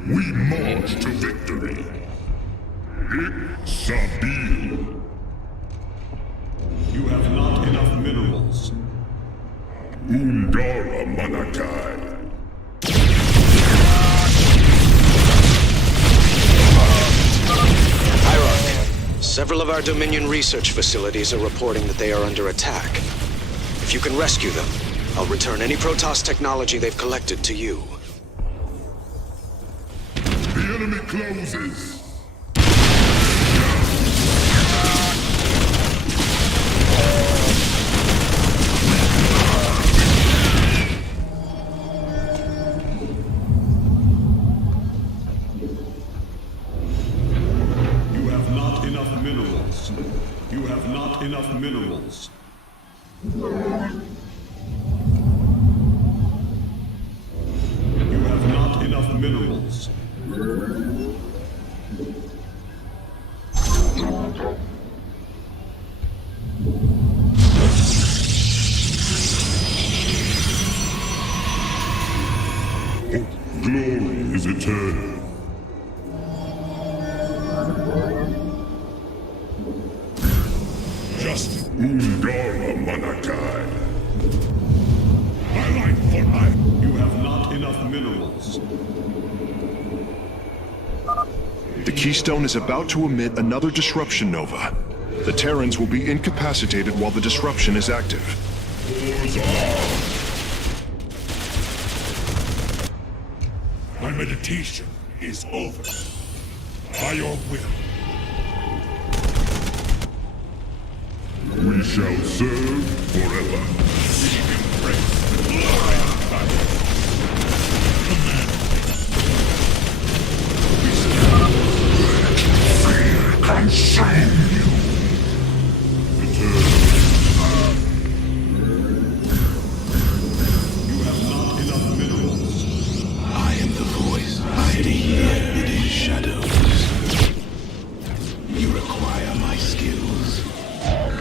We march to victory. Sabil. You have not enough minerals. Undara Manakai. Several of our Dominion research facilities are reporting that they are under attack. If you can rescue them, I'll return any Protoss technology they've collected to you. The enemy closes. You have not enough minerals. You have not enough minerals. You have not enough minerals. Glory is eternal. Just Undara The Keystone is about to emit another disruption nova. The Terrans will be incapacitated while the disruption is active. My meditation is over. By your will. We shall serve forever. We embrace the glorious battle. Command. Fear consume you. You have not enough minerals. I am the voice hiding here within shadows. You require my skills.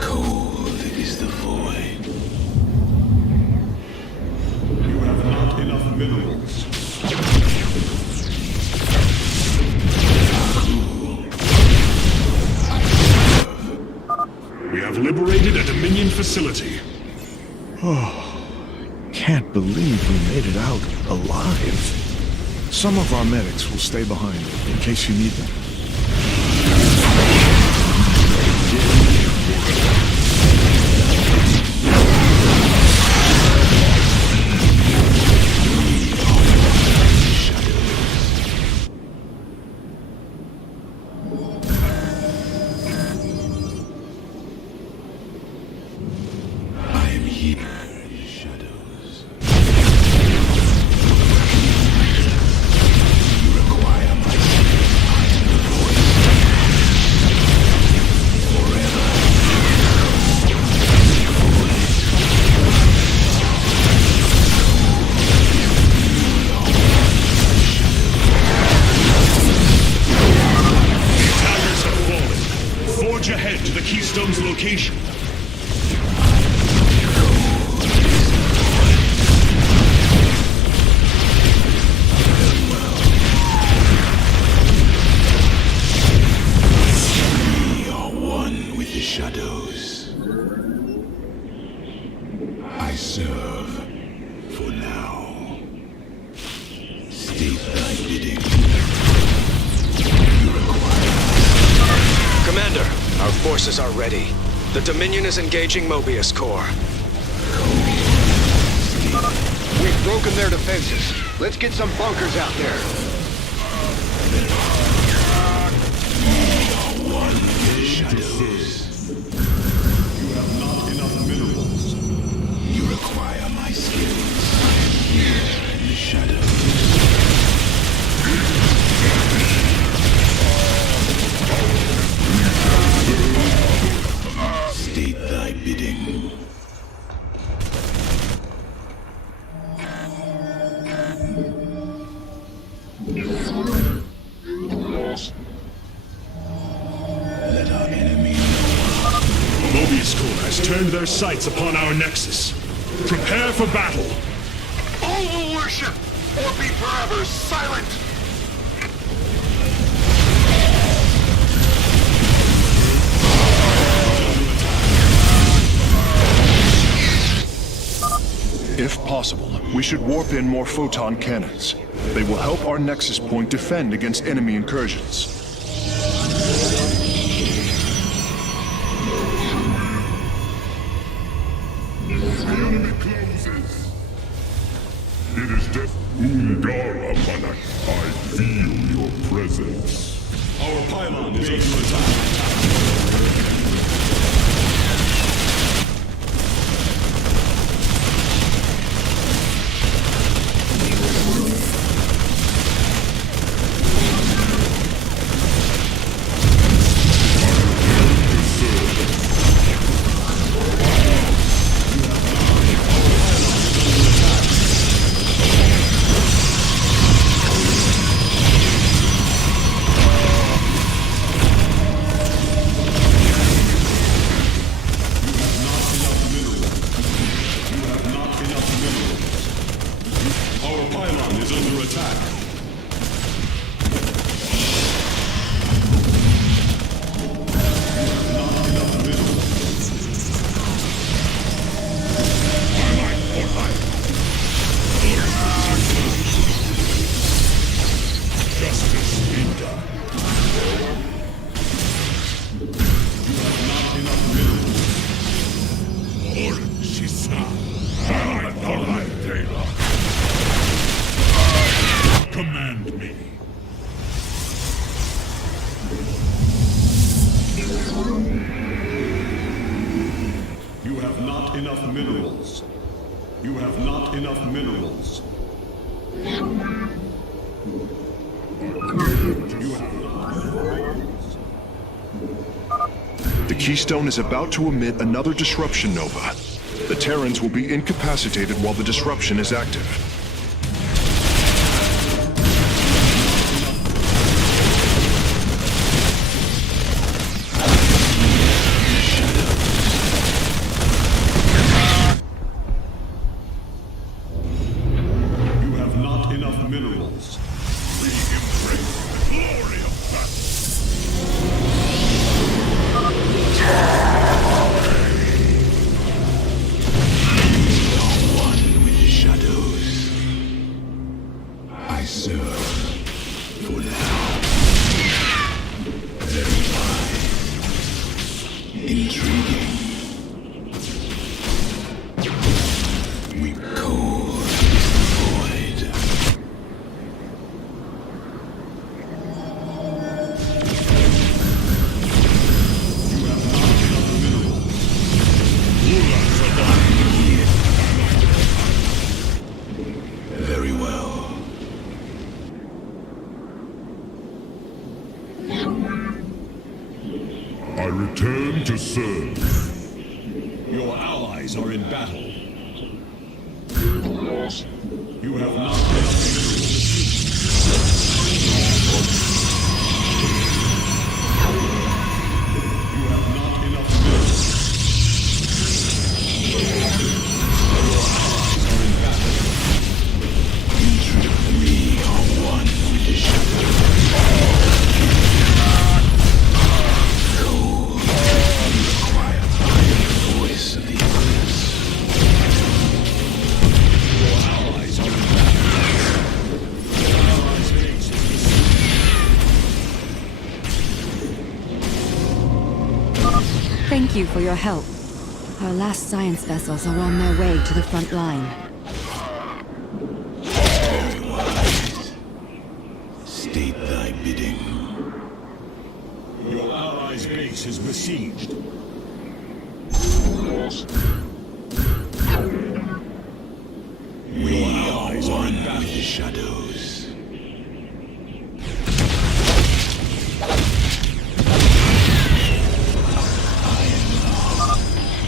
Cold is the void. You have not enough minerals. We have liberated a Dominion facility. Can't believe we made it out alive. Some of our medics will stay behind in case you need them. I am here in the shadows. You require my skills. I am the voice. Forever. The attackers have fallen. Forge ahead to the Keystone's location. We are one with the shadows. I serve for now. State thy bidding. You require Commander, our forces are ready. The Dominion is engaging Mobius Corps. We've broken their defenses. Let's get some bunkers out there. one with the shadows. You have not enough minerals. You require my skills. Here in the shadows. State thy bidding. Let our enemy Mobius Corps has turned their sights upon our Nexus. Prepare for battle. All will worship or be forever silent. If possible, we should warp in more photon cannons. They will help our Nexus point defend against enemy incursions. The enemy closes. It is death. Ungara, Manak. I feel your presence. Our pylon is under attack. Command me. You have not enough minerals. You have not enough minerals. You have not enough minerals. The Keystone is about to emit another disruption nova. The Terrans will be incapacitated while the disruption is active. You have not enough minerals. We embrace the glory of battle. One with the shadows. I serve for now. Very wise. Intriguing. We cold is the void. You have not enough minerals. Very well. I return to serve. Your allies are in battle. You have not enough minerals. You have not enough minerals. Your allies are in battle. We are one with the shadows. Cold. You require the voice of the others. Your allies are in battle. Your allies' base is besieged. Thank you for your help. Our last science vessels are on their way to the front line. Very wise. State thy bidding. Your allies' base is besieged. We Your are allies are one in battle. with the shadows.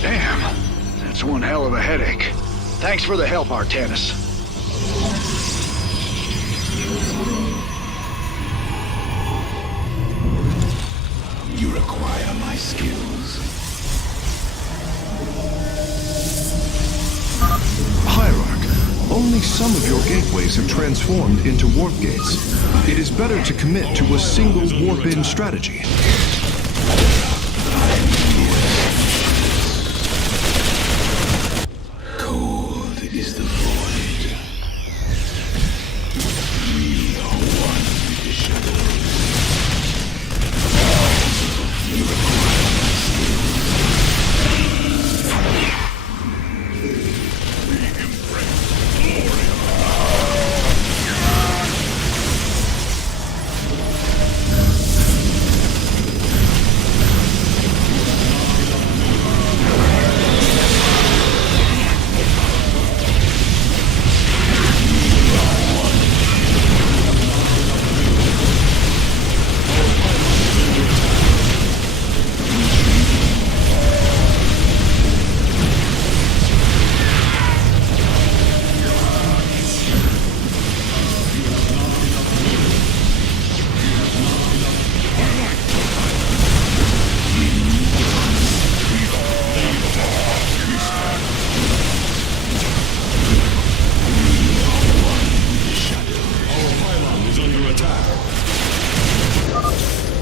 Damn, that's one hell of a headache. Thanks for the help, Artanis. You require my skills. Hierarch, only some of your gateways have transformed into warp gates. It is better to commit to a single warp-in strategy. Cold is the void. We are one with the shadows. You require my skills.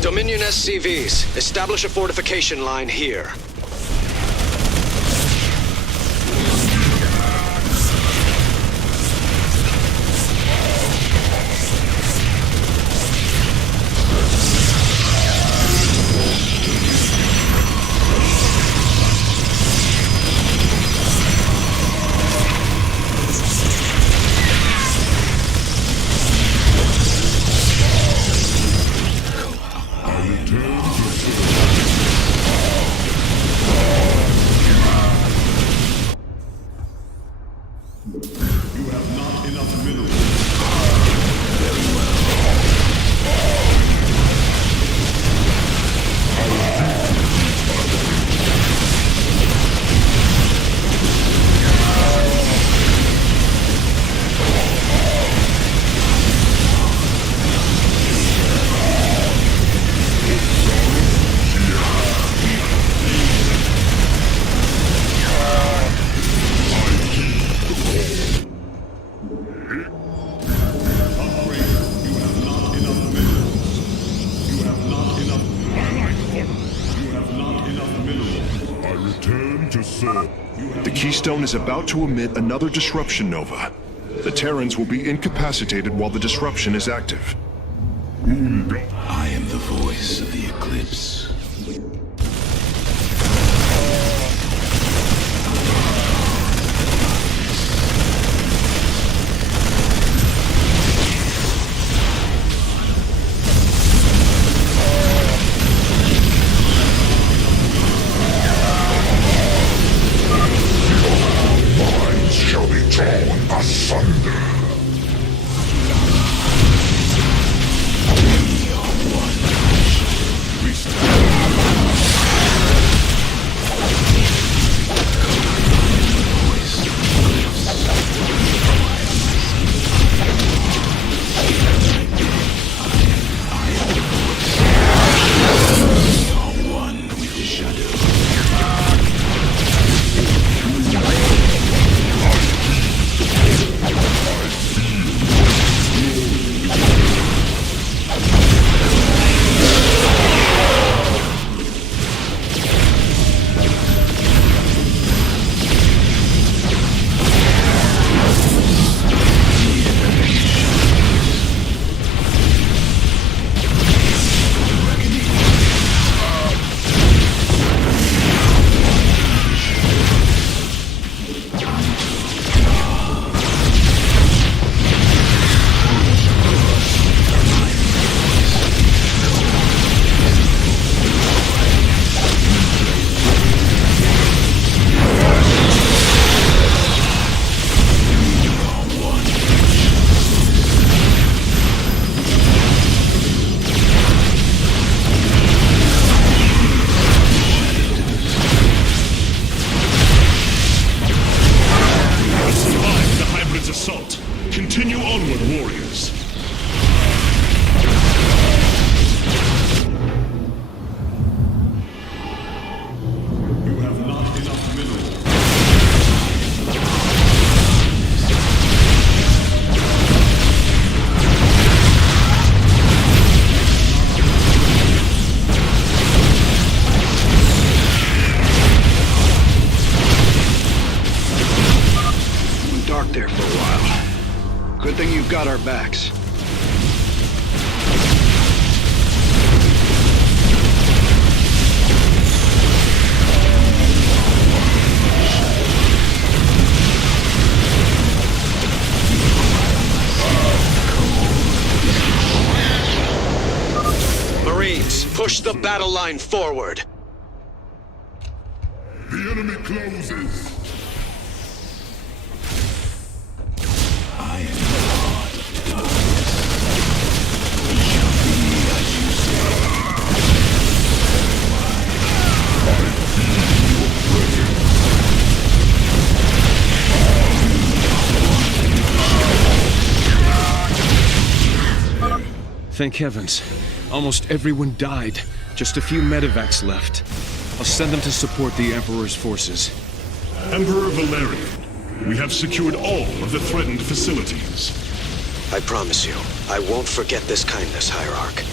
Dominion SCVs, establish a fortification line here. to serve. The Keystone is about to emit another disruption nova. The Terrans will be incapacitated while the disruption is active. I am the voice of the Eclipse. Minds shall be torn asunder. Continue onward, warriors. You have not enough minerals. Went dark there for a while. Good thing you've got our backs. Marines, push the battle line forward. The enemy closes. I am the heart of darkness. We shall be as you say. Thank heavens. Almost everyone died. Just a few medevacs left. I'll send them to support the Emperor's forces. Emperor Valerian, we have secured all of the threatened facilities. I promise you, I won't forget this kindness, Hierarch.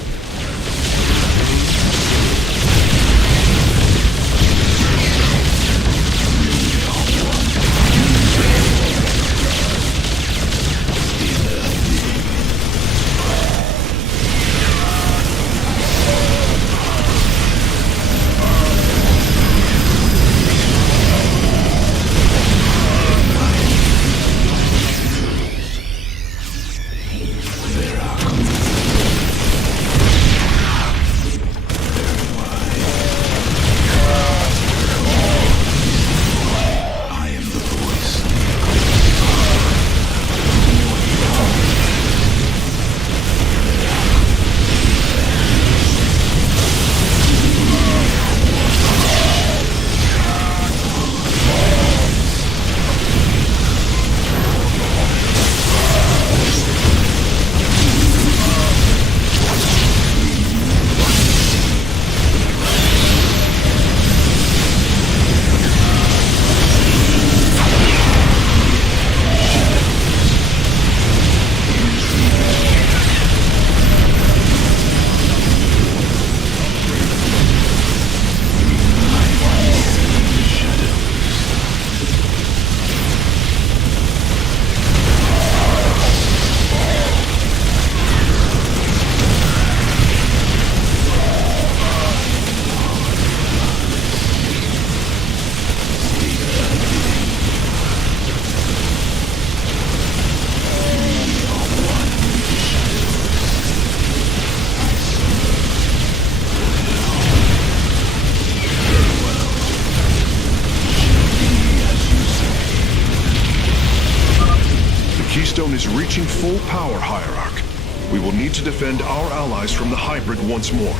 is reaching full power, Hierarch. We will need to defend our allies from the hybrid once more.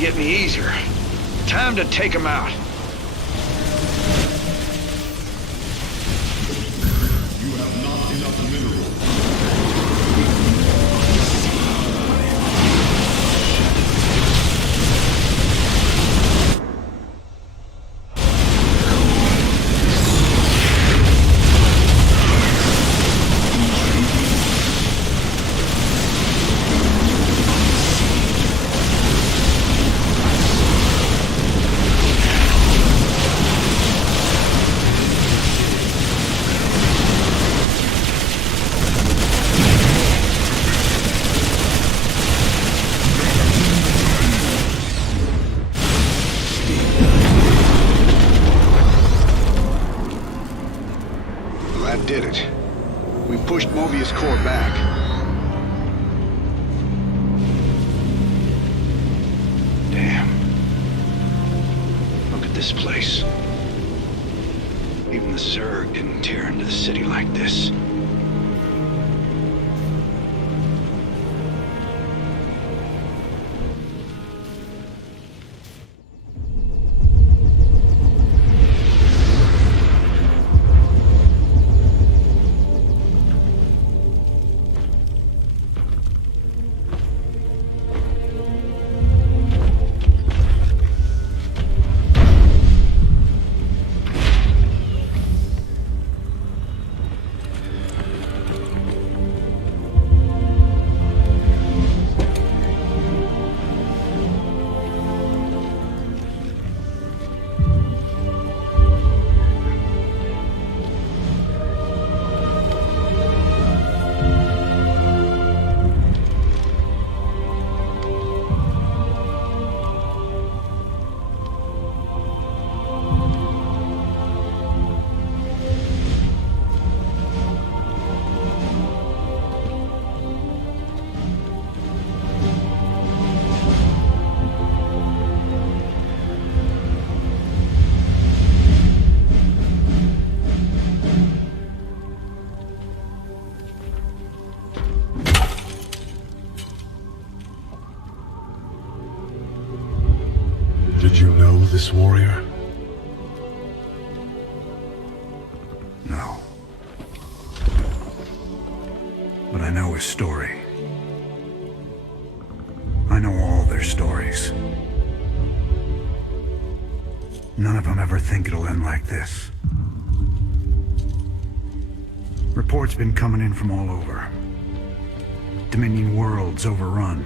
Get any easier. Time to take him out. You have not enough minerals. That did it. We pushed Mobius core back. Damn. Look at this place. Even the Zerg didn't tear into the city like this. Did you know this warrior? No. But I know his story. I know all their stories. None of them ever think it'll end like this. Reports been coming in from all over. Dominion worlds overrun.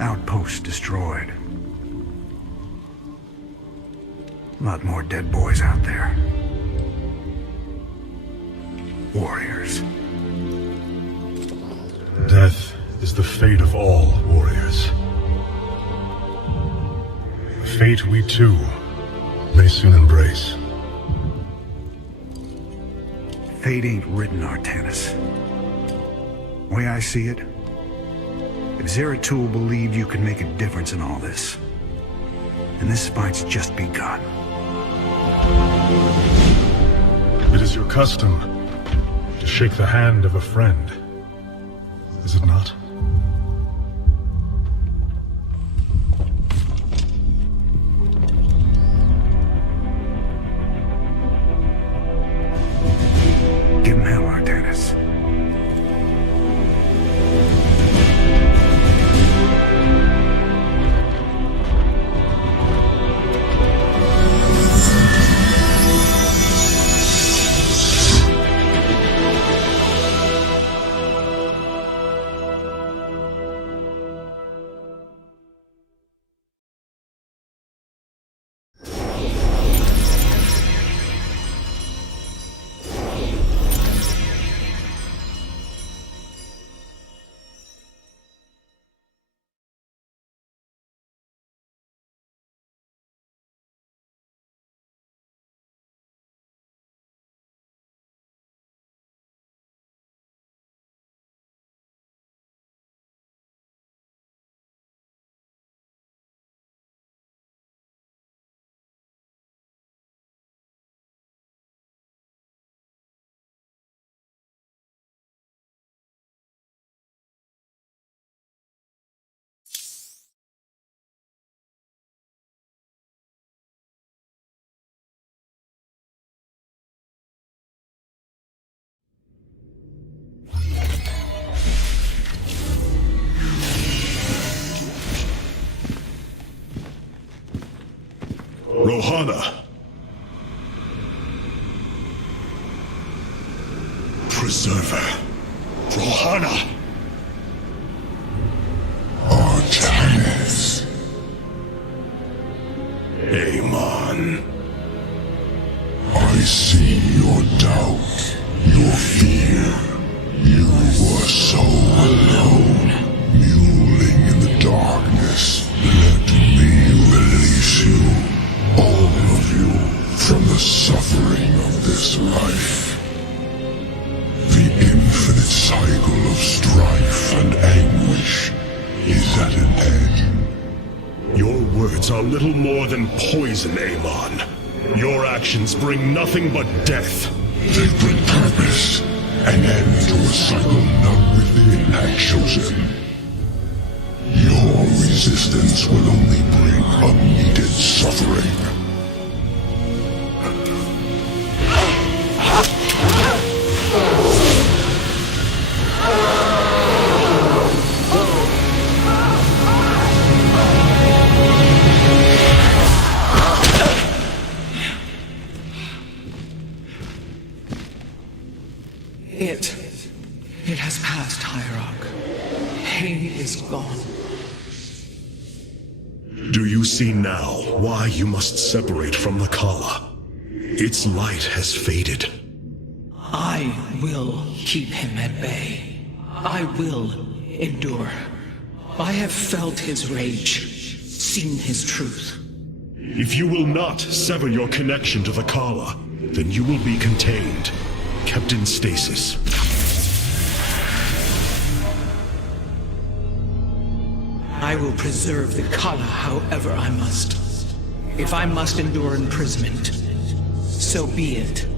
Outposts destroyed. A lot more dead boys out there. Warriors. Death is the fate of all warriors. A fate we too may soon embrace. Fate ain't written, Artanis. Way I see it, if Zeratul believed you could make a difference in all this, and this fight's just begun. It is your custom to shake the hand of a friend, is it not? Give him hell, Artanis. Rohana! Preserver! Rohana! Artanis. Amon. I see your doubt, your fear. You were so alone, mewling in the darkness. Let me release you, all of you, from the suffering of this life. The infinite cycle of strife and anguish is at an end. Your words are little more than poison, Amon. Your actions bring nothing but death. They bring purpose, an end to a cycle none within had chosen. Your resistance will only bring unneeded suffering. It has passed, Hierarch. Pain is gone. Do you see now why you must separate from the Kala? Its light has faded. I will keep him at bay. I will endure. I have felt his rage, seen his truth. If you will not sever your connection to the Kala, then you will be contained, kept in stasis. I will preserve the Kala however I must. If I must endure imprisonment, so be it.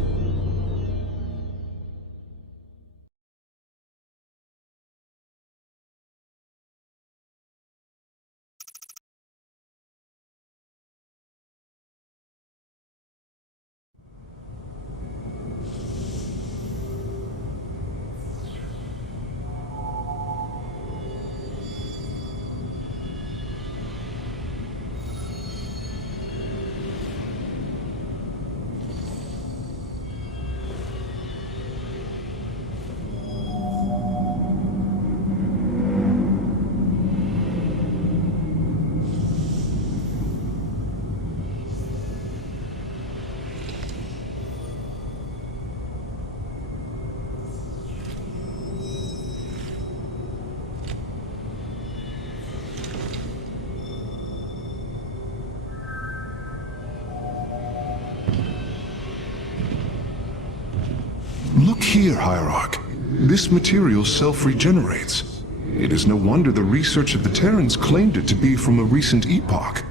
here, Hierarch. This material self-regenerates. It is no wonder the research of the Terrans claimed it to be from a recent epoch.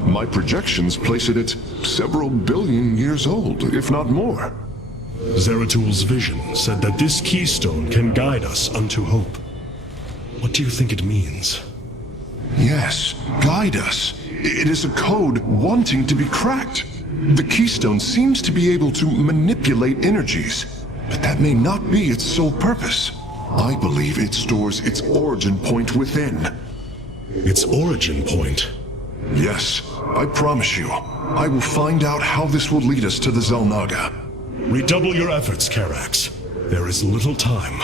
My projections place it at several billion years old, if not more. Zeratul's vision said that this keystone can guide us unto hope. What do you think it means? Yes, guide us. It is a code wanting to be cracked. The keystone seems to be able to manipulate energies, but that may not be its sole purpose. I believe it stores its origin point within. Its origin point? Yes, I promise you. I will find out how this will lead us to the Xel'Naga. Redouble your efforts, Karax. There is little time.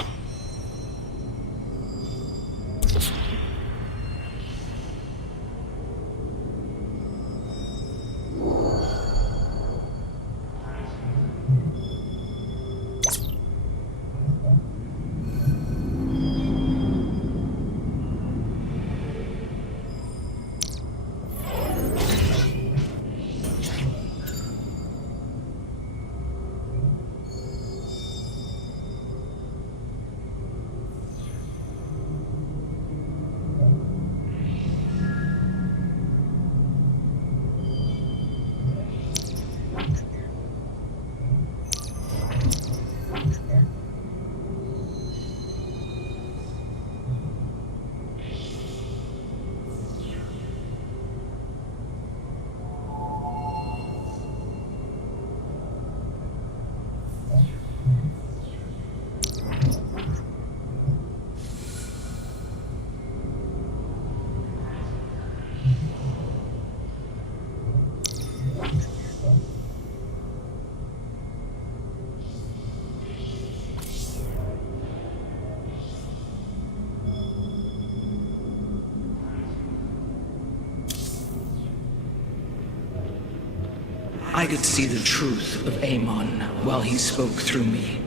I could see the truth of Amon while he spoke through me.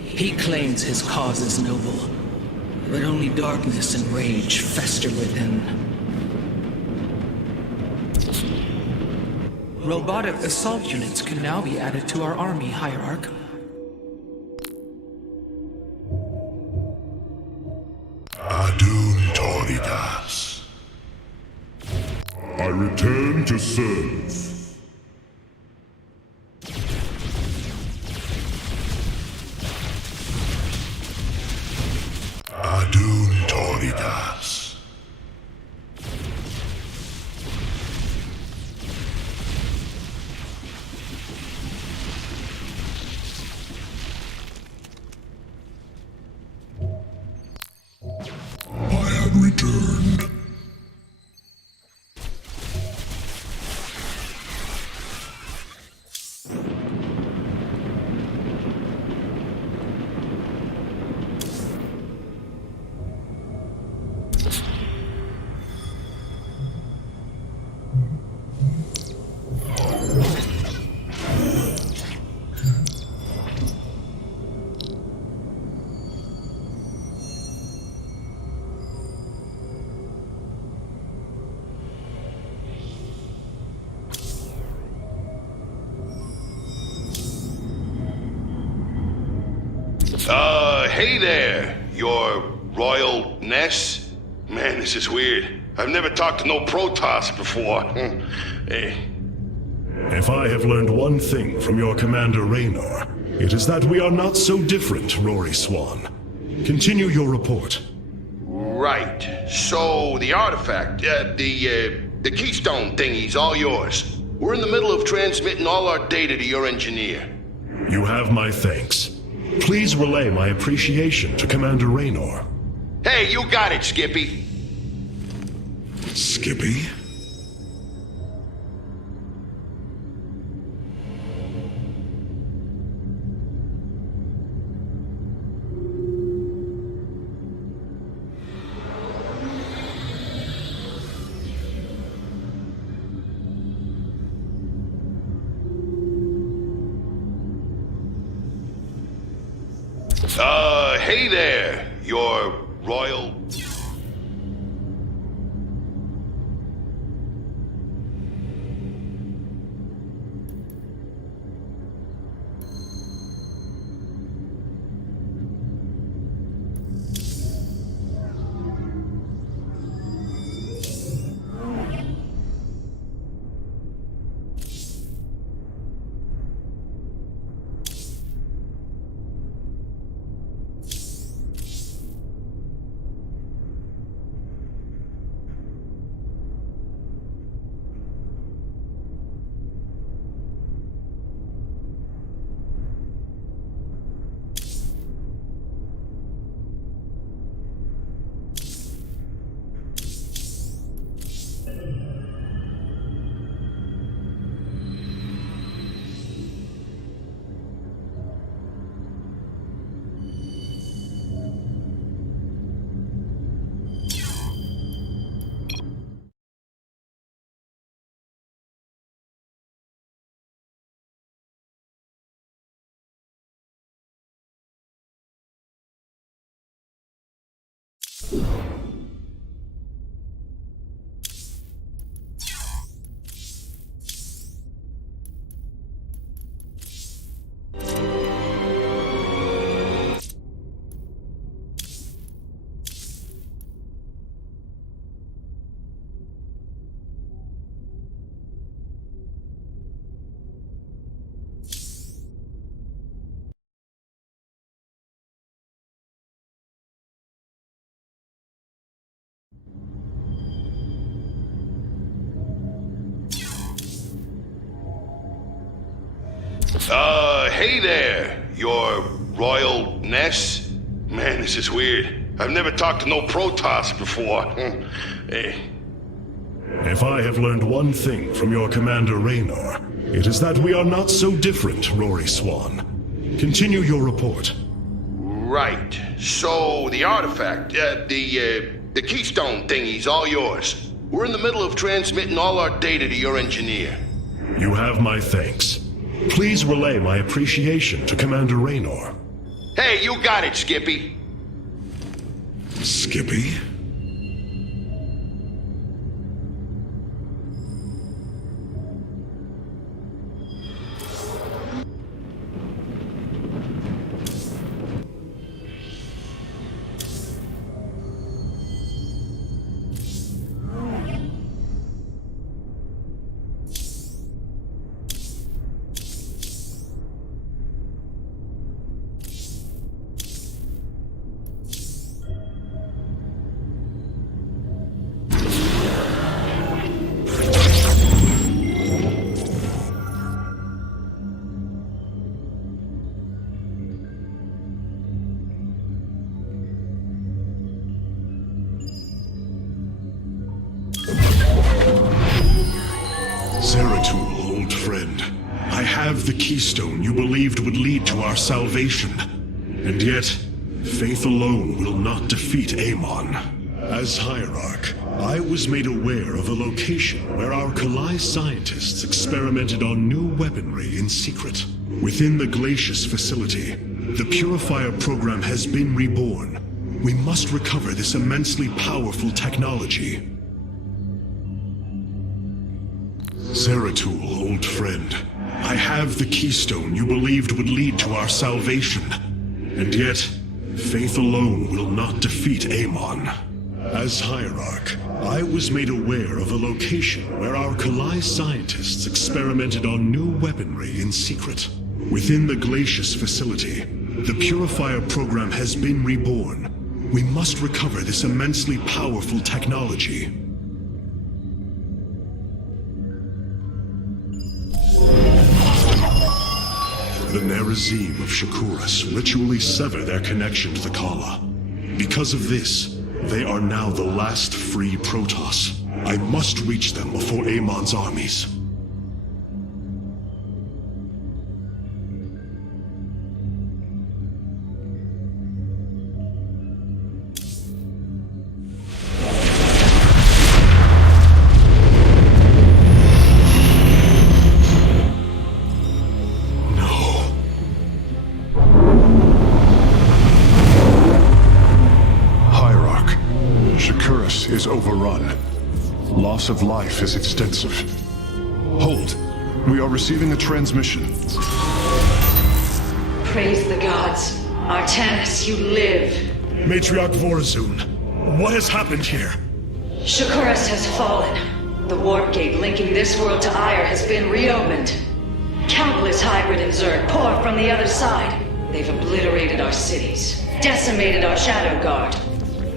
He claims his cause is noble, but only darkness and rage fester within. Robotic assault units can now be added to our army, Hierarch. bEntOniTe. I return to serve. bEntOniTe. I have returned. Hey there, your royalness. Man, this is weird. I've never talked to no Protoss before. Hey. If I have learned one thing from your Commander Raynor, it is that we are not so different, Rory Swan. Continue your report. Right. So, the artifact, the keystone thingy's all yours. We're in the middle of transmitting all our data to your engineer. You have my thanks. Please relay my appreciation to Commander Raynor. Hey, you got it, Skippy. Skippy? Hey there, your royal... Hey there, your Royal Ness? Man, this is weird. I've never talked to no Protoss before. Hey. If I have learned one thing from your Commander Raynor, it is that we are not so different, Rory Swan. Continue your report. Right. So, the artifact, the keystone thingy's all yours. We're in the middle of transmitting all our data to your engineer. You have my thanks. Please relay my appreciation to Commander Raynor. Hey, you got it, Skippy. Skippy? Zeratul, old friend. I have the keystone you believed would lead to our salvation. And yet, faith alone will not defeat Amon. As Hierarch, I was made aware of a location where our Kalai scientists experimented on new weaponry in secret. Within the Glacius facility, the Purifier program has been reborn. We must recover this immensely powerful technology. Zeratul, old friend. I have the keystone you believed would lead to our salvation. And yet, faith alone will not defeat Amon. As Hierarch, I was made aware of a location where our Kalai scientists experimented on new weaponry in secret. Within the Glacius facility, the Purifier program has been reborn. We must recover this immensely powerful technology. The Nerazim of Shakuras ritually sever their connection to the Kala. Because of this, they are now the last free Protoss. I must reach them before Amon's armies. Is overrun. Loss of life is extensive. Hold. We are receiving a transmission. Praise the gods. Artanis, you live. Matriarch Vorazun, what has happened here? Shakuras has fallen. The warp gate linking this world to Ire has been reopened. Countless hybrid and Zerg pour from the other side. They've obliterated our cities, decimated our Shadow Guard.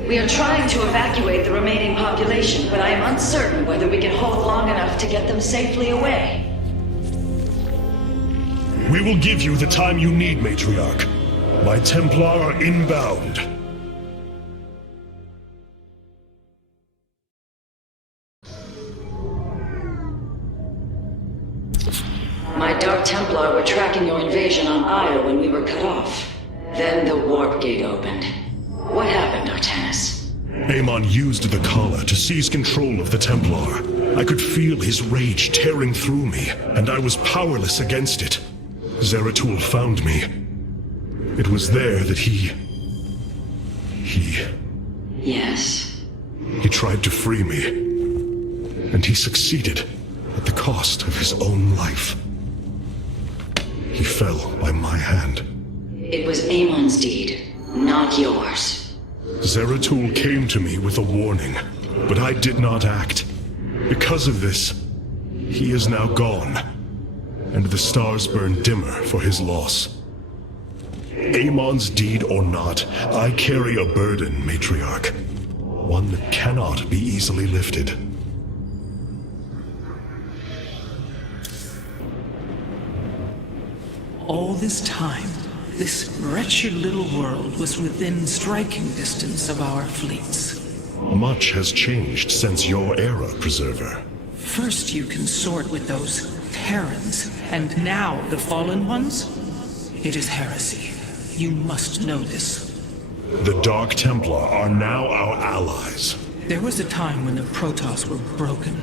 We are trying to evacuate the remaining population, but I am uncertain whether we can hold long enough to get them safely away. We will give you the time you need, Matriarch. My Templar are inbound. My Dark Templar were tracking your invasion on Ire when we were cut off. Then the warp gate opened. What happened, Artanis? Amon used the Kala to seize control of the Templar. I could feel his rage tearing through me, and I was powerless against it. Zeratul found me. It was there that he Yes. He tried to free me, and he succeeded at the cost of his own life. He fell by my hand. It was Amon's deed, not yours. Zeratul came to me with a warning, but I did not act. Because of this, he is now gone, and the stars burn dimmer for his loss. Amon's deed or not, I carry a burden, Matriarch. One that cannot be easily lifted. All this time, this wretched little world was within striking distance of our fleets. Much has changed since your era, Preserver. First you consort with those Terrans, and now the Fallen Ones? It is heresy. You must know this. The Dark Templar are now our allies. There was a time when the Protoss were broken.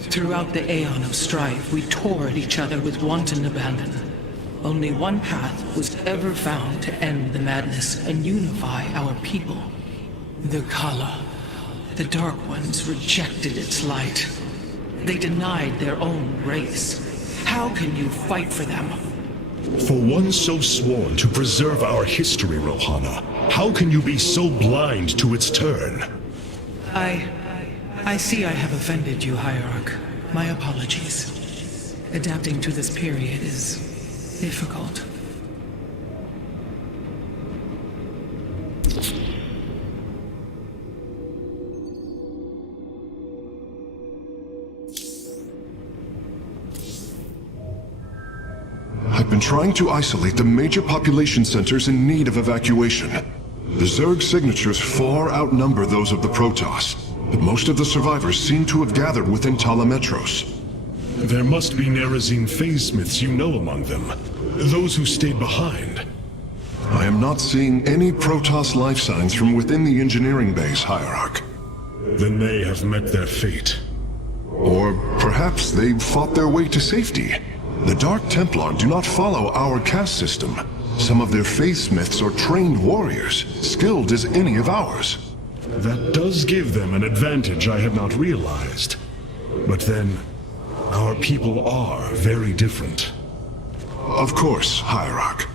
Throughout the Aeon of Strife, we tore at each other with wanton abandon. Only one path was ever found to end the madness and unify our people. The Kala. The Dark Ones rejected its light. They denied their own race. How can you fight for them? For one so sworn to preserve our history, Rohana, how can you be so blind to its turn? I see I have offended you, Hierarch. My apologies. Adapting to this period is difficult. I've been trying to isolate the major population centers in need of evacuation. The Zerg signatures far outnumber those of the Protoss, but most of the survivors seem to have gathered within Talametros. There must be Nerazine phase-smiths you know among them. Those who stayed behind. I am not seeing any Protoss life signs from within the engineering base, Hierarch. Then they have met their fate. Or perhaps they've fought their way to safety. The Dark Templar do not follow our caste system. Some of their faith-smiths are trained warriors, skilled as any of ours. That does give them an advantage I had not realized. But then, our people are very different. Of course, Hierarch.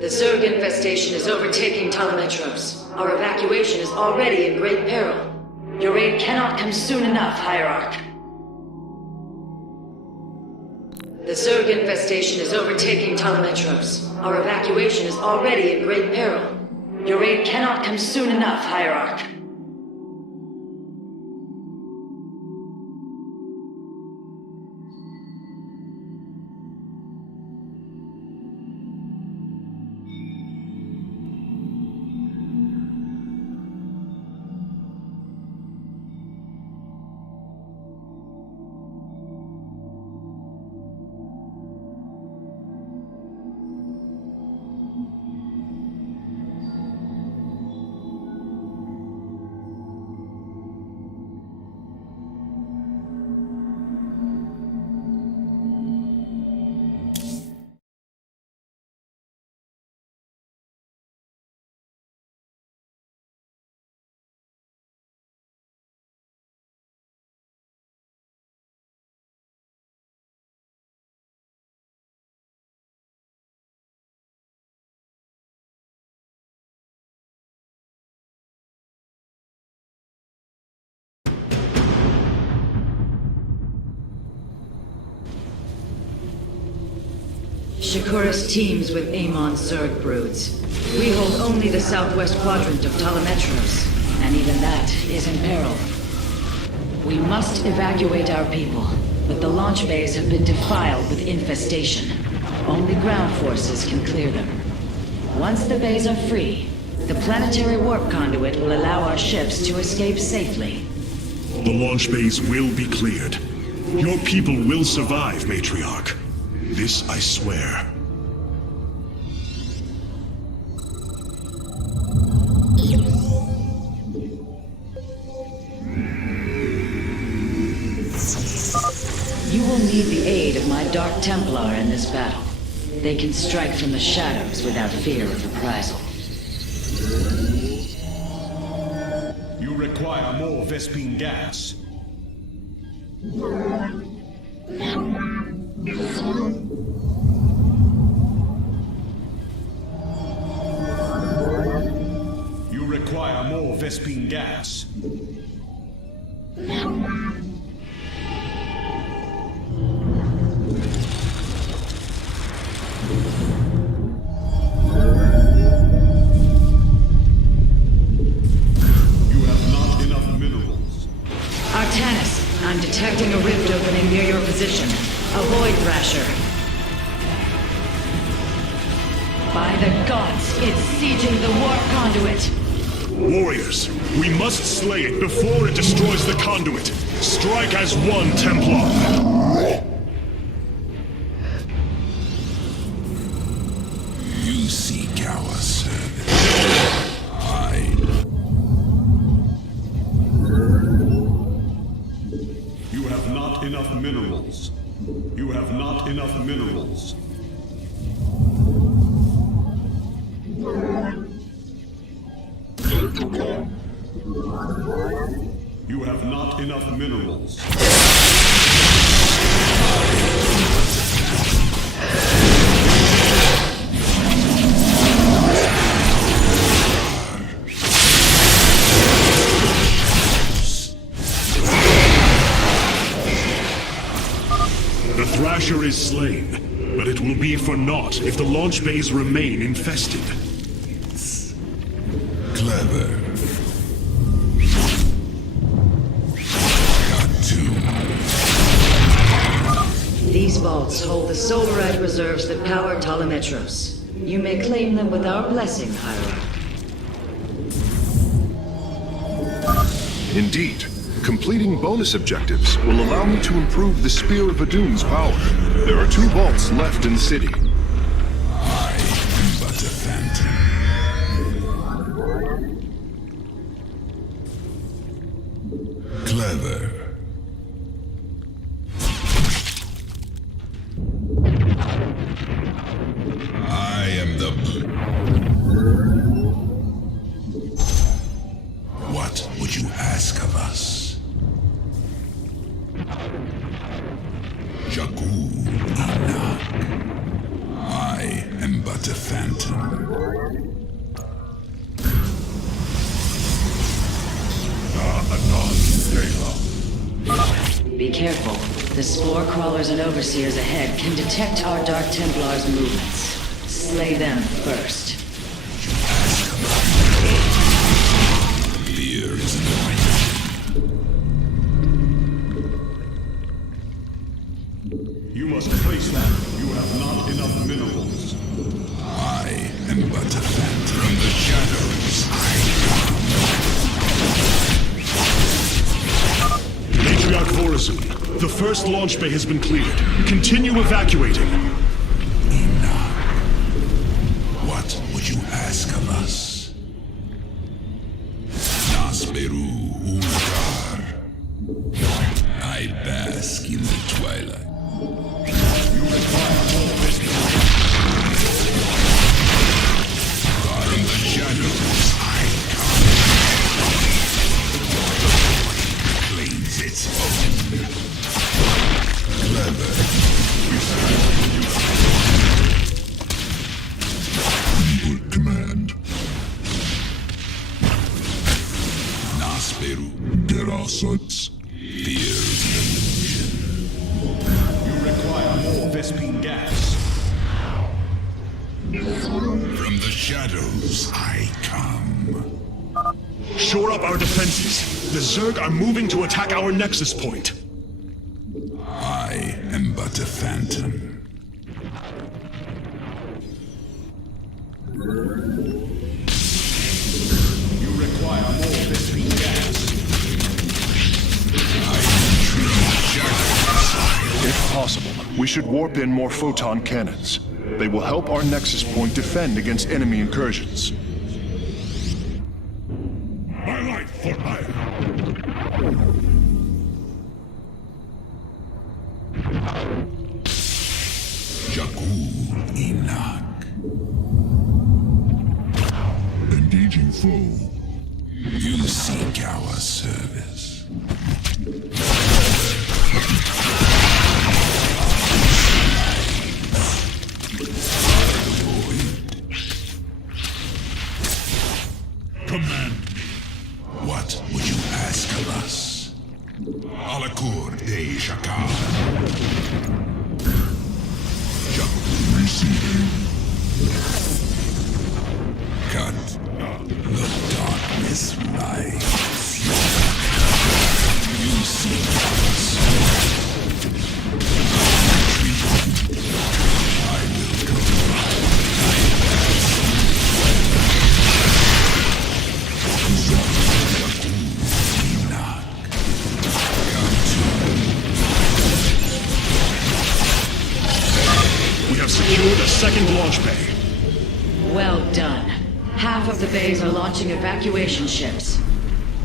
The Zerg infestation is overtaking Talametros. Our evacuation is already in great peril. Your aid cannot come soon enough, Hierarch. The Zerg infestation is overtaking Talametros. Our evacuation is already in great peril. Your aid cannot come soon enough, Hierarch. Shakuras teams with Amon's Zerg broods. We hold only the southwest quadrant of Talametros, and even that is in peril. We must evacuate our people, but the launch bays have been defiled with infestation. Only ground forces can clear them. Once the bays are free, the planetary warp conduit will allow our ships to escape safely. The launch bays will be cleared. Your people will survive, Matriarch. This I swear. You will need the aid of my Dark Templar in this battle. They can strike from the shadows without fear of reprisal. You require more Vespine gas. You require more Vespine gas. Artanis, I'm detecting a rift opening near your position. Avoid Thrasher. By the gods, it's sieging the warp conduit. Warriors, we must slay it before it destroys the conduit. Strike as one, Templar. You seek our service. You have not enough minerals. You have not enough minerals. You have not enough minerals. The Thrasher is slain, but it will be for naught if the launch bays remain infested. Clever. These vaults hold the solarite reserves that power Talametros. You may claim them with our blessing, Hierarch. Indeed. Completing bonus objectives will allow me to improve the Spear of Adun's power. There are 2 vaults left in the city. I am but a phantom. Clever. I am the... What would you ask of us? Jakku Enoch. I am but a phantom. Be careful. The spore crawlers and overseers ahead can detect our Dark Templar's movements. Slay them first. Fear is annoying. You must place that. You have not enough minerals. I am but a phantom. From the shadows Matriarch Vorazun, the first launch bay has been cleared. Continue evacuating. Enoch. What would you ask of us? Nasperu Ulgar. I bask in the twilight. You require more business. From the shadows I come. Claims its own. Clever. Humble command. Nasperu. Gerasats. Fear illusion. You require more Vespine gas. From the shadows I come. Shore up our defenses. The Zerg are moving to attack our nexus point. I am but a phantom. You require more Vespine gas. If possible, we should warp in more photon cannons. They will help our nexus point defend against enemy incursions. My life for hire. Alakur de Shakar. Jungle receiving. Cut. The darkness rises. You see us. I will come. We have secured a second launch bay. Well done. Half of the bays are launching evacuation ships.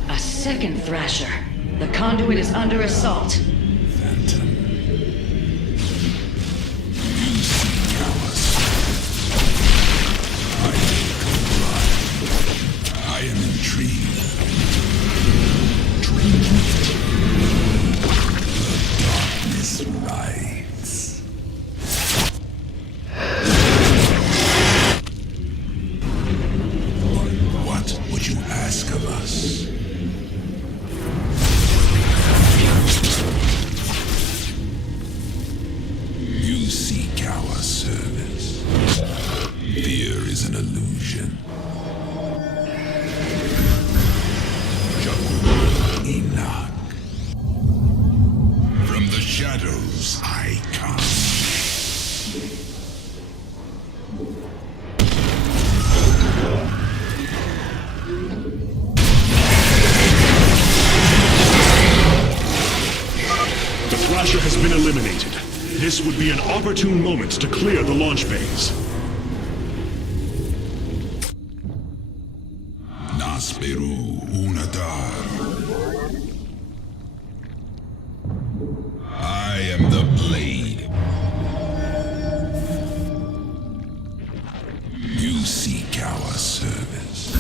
A second Thrasher. The conduit is under assault. I am intrigued. The darkness rides. What would you ask of us? You seek our service. Fear is an illusion. Enoch. From the shadows I come. The Thrasher has been eliminated. This would be an opportune moment to clear the launch bays. Nasperu Unadar. I am the blade. You seek our service.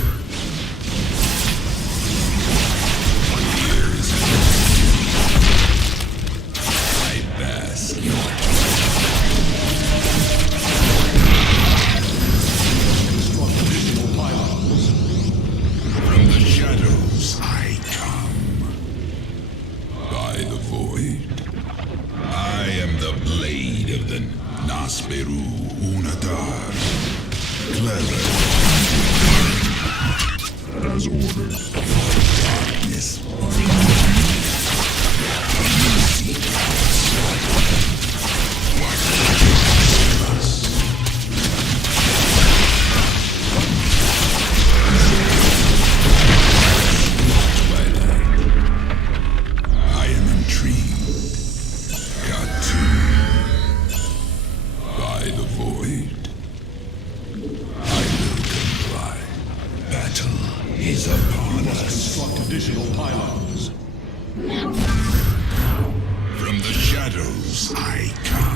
Here is I bask your From the shadows I come. By the void. I am the blade of the Nasperu Unadar. Clever. As ordered. Darkness. You seek what us. I am intrigued. Got to. By the void. I will comply. Battle is upon us. Construct additional pylons. From the shadows I come.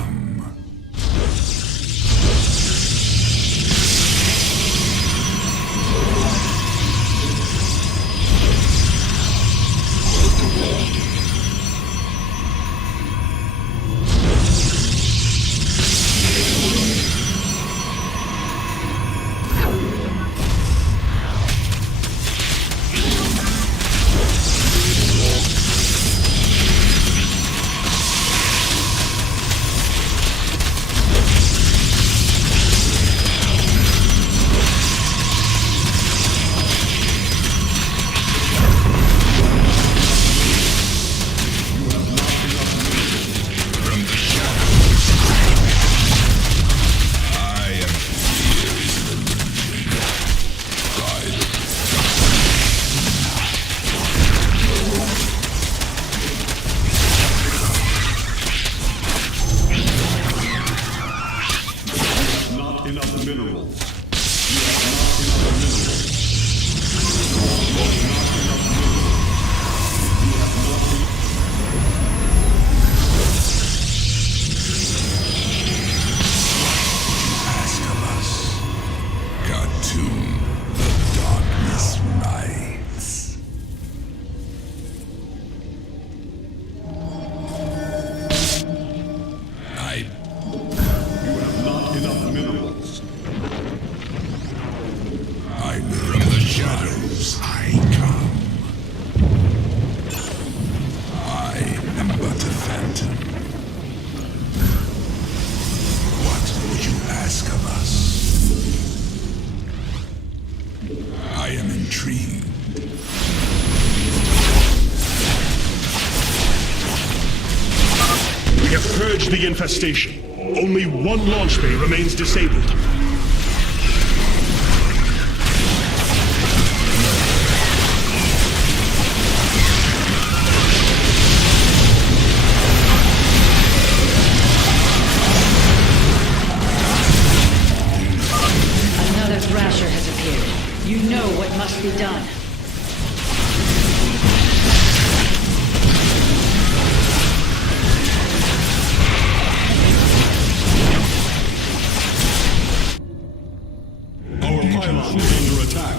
purged the infestation. Only one launch bay remains disabled. Another Thrasher has appeared. You know what must be done. Our pylon is under attack.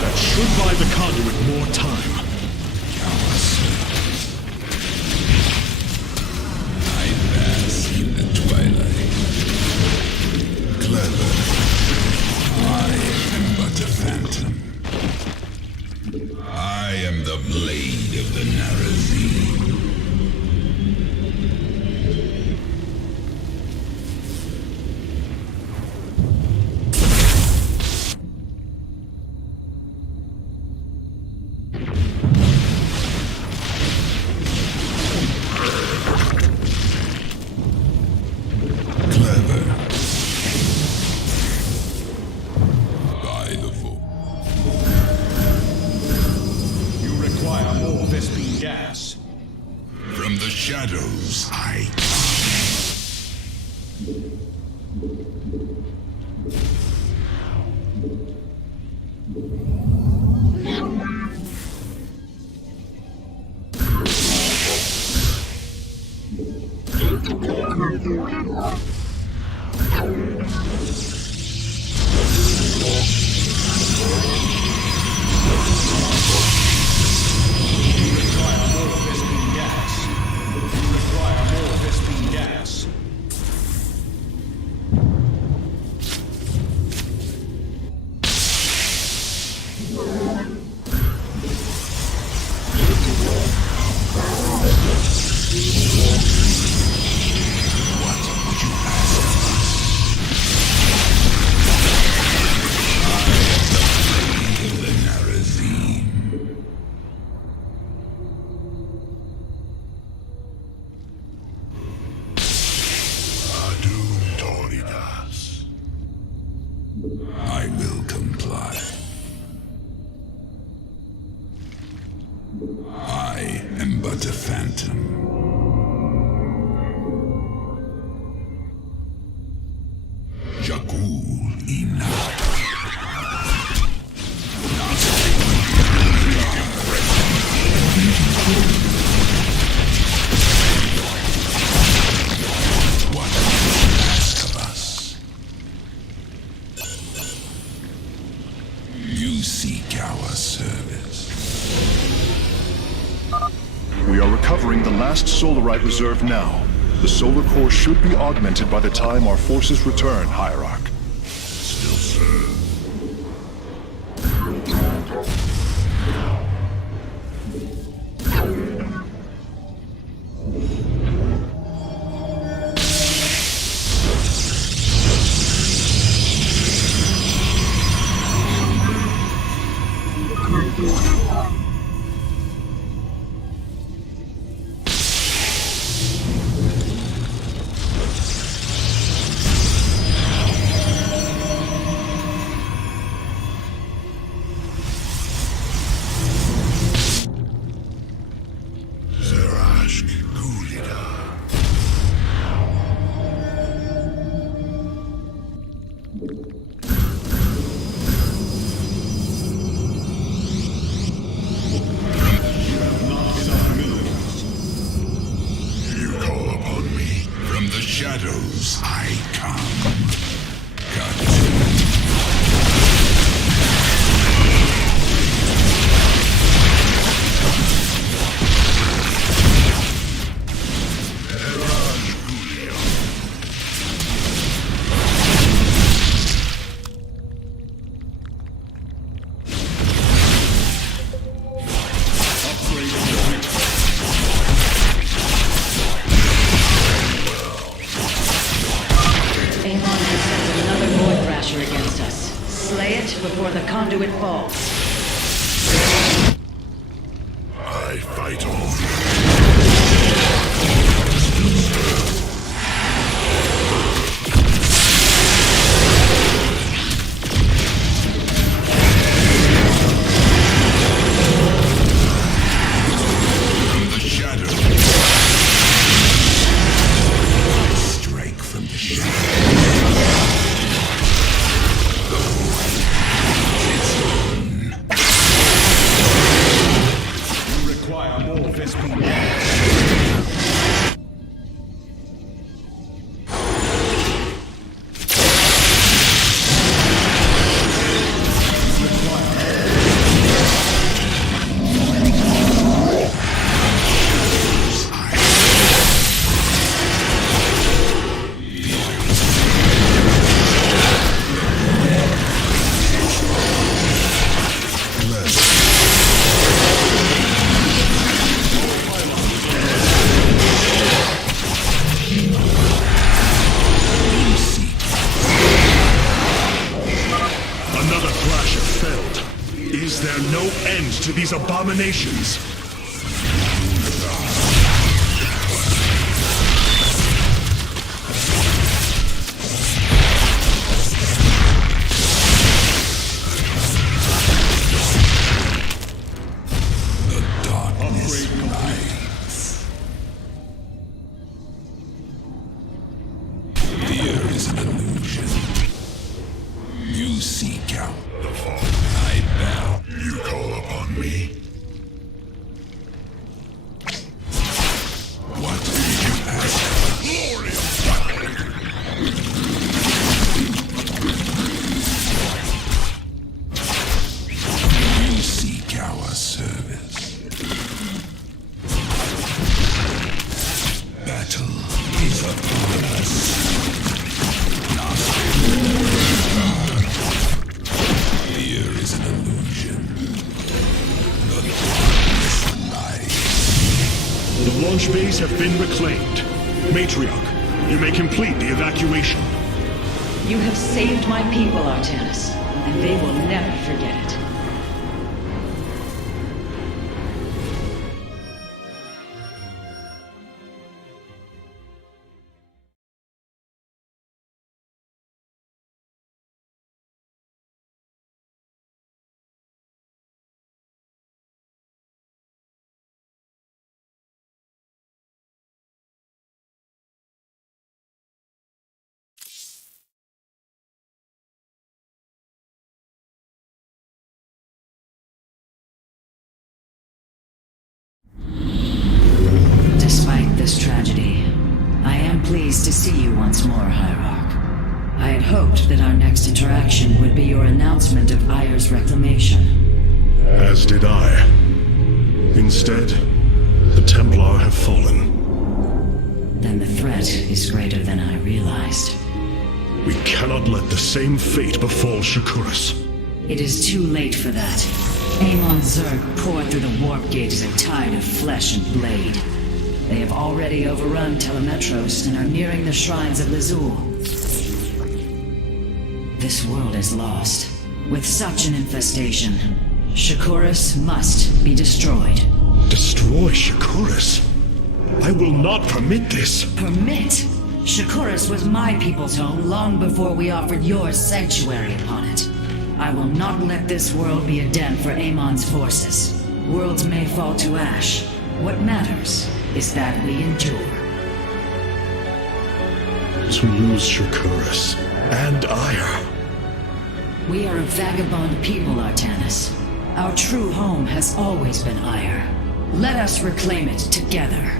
That should buy the conduit more time. I am the blade of the Narazim. Clever. By the vote. Require more Vespene gas. From the shadows, I will comply. I am but a phantom. Jakul enough. What do you ask of us? You seek our service. We are recovering the last Solarite reserve now. The solar core should be augmented by the time our forces return, Hierarch. Still serve. Amon has sent another Void Thrasher against us. Slay it before the conduit falls. I fight on. The shadow. Strike from the shadow. You require more Vespene. Another Thrasher felled. Is there no end to these abominations? The darkness lies. Fear is an illusion. You seek out the fall. I bow. You call upon me. What did you ask? Glorious battle. You seek our service. Battle is upon us. Fear is an illusion. The darkness lies. The launch bays have been reclaimed. Matriarch, you may complete the evacuation. You have saved my people, Artanis, and they will never forget it. Despite this tragedy, I am pleased to see you once more, Hierarch. I had hoped that our next interaction would be your announcement of Ayer's reclamation. As did I. Instead, the Templar have fallen. Then the threat is greater than I realized. We cannot let the same fate befall Shakuras. It is too late for that. Amon Zerg poured through the warp gate as a tide of flesh and blade. They have already overrun Telemetros and are nearing the shrines of Lazul. This world is lost. With such an infestation, Shakuras must be destroyed. Destroy Shakuras? I will not permit this. Permit? Shakuras was my people's home long before we offered yours sanctuary upon it. I will not let this world be a den for Amon's forces. Worlds may fall to ash. What matters is that we endure. To lose Shakuras and Ayer. We are a vagabond people, Artanis. Our true home has always been Ayer. Let us reclaim it together.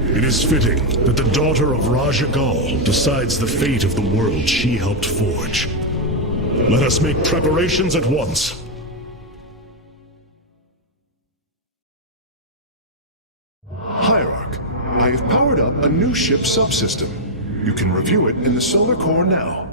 It is fitting that the daughter of Raja Gal decides the fate of the world she helped forge. Let us make preparations at once. Hierarch, I have powered up a new ship subsystem. You can review it in the solar core now.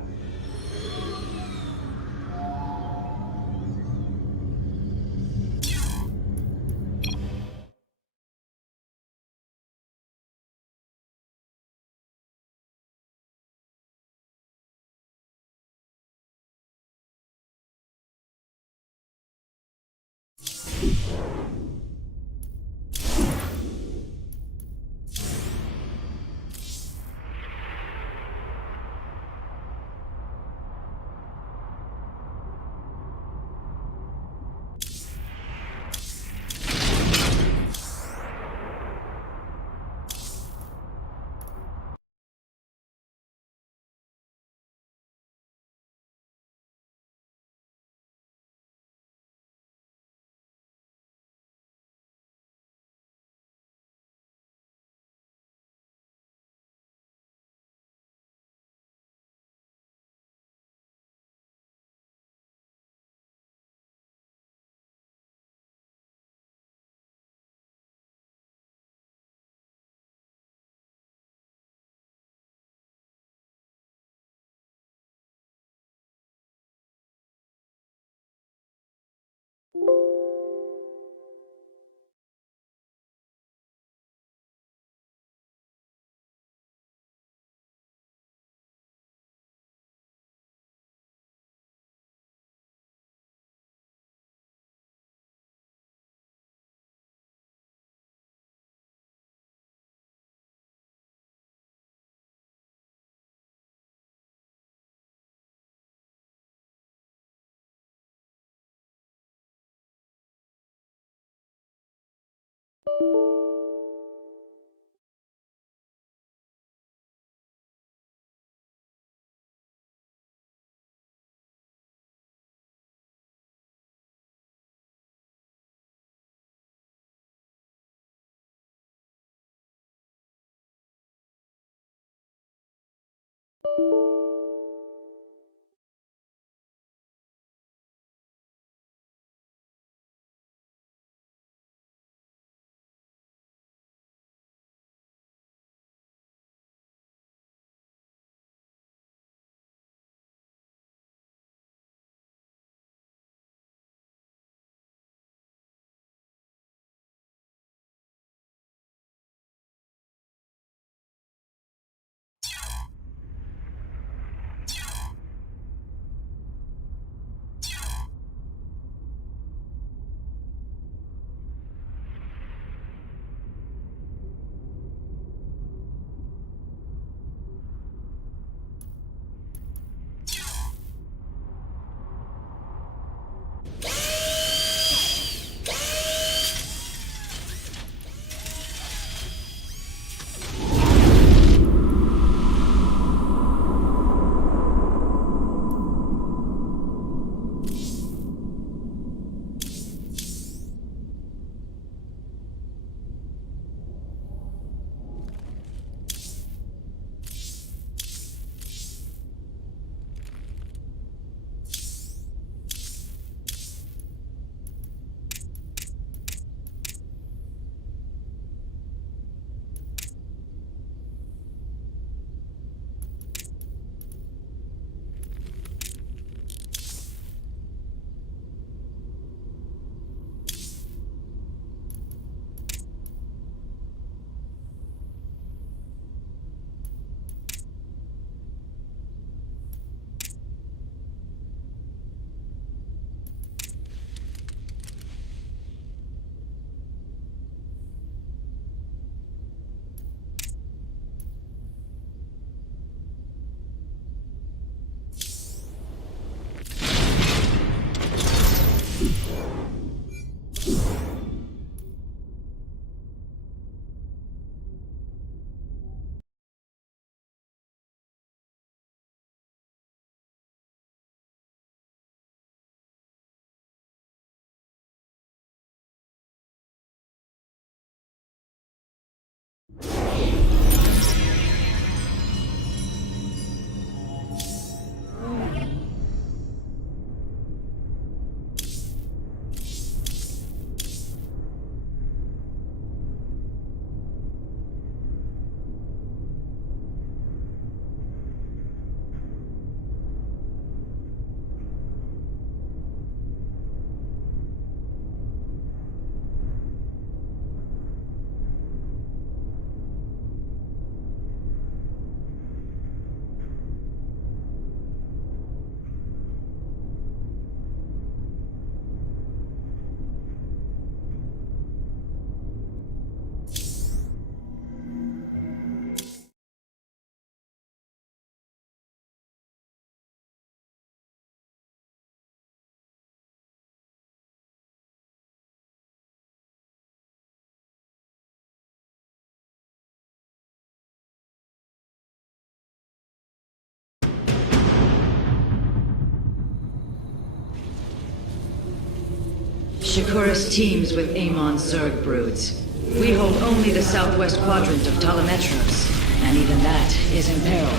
Shakuras teams with Amon Zerg broods. We hold only the southwest quadrant of Talametros, and even that is in peril.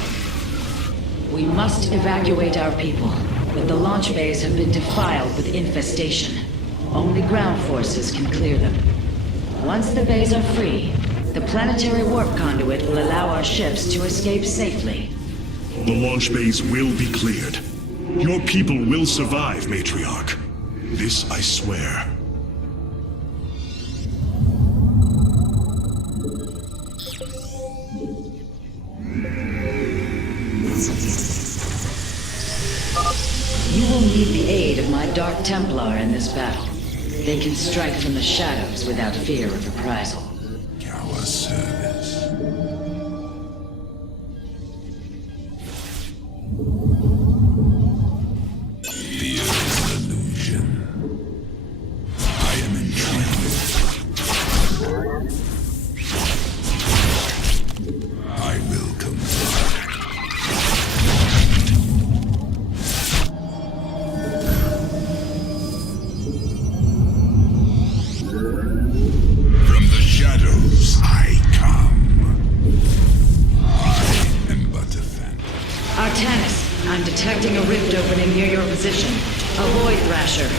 We must evacuate our people, but the launch bays have been defiled with infestation. Only ground forces can clear them. Once the bays are free, the planetary warp conduit will allow our ships to escape safely. The launch bays will be cleared. Your people will survive, Matriarch. This I swear. You will need the aid of my Dark Templar in this battle. They can strike from the shadows without fear of reprisal. Our service. Fear is an illusion. I am intrigued. I will comply. From the shadows I come. I am but a phantom. Artanis, I'm detecting a rift opening near your position. Avoid Thrasher.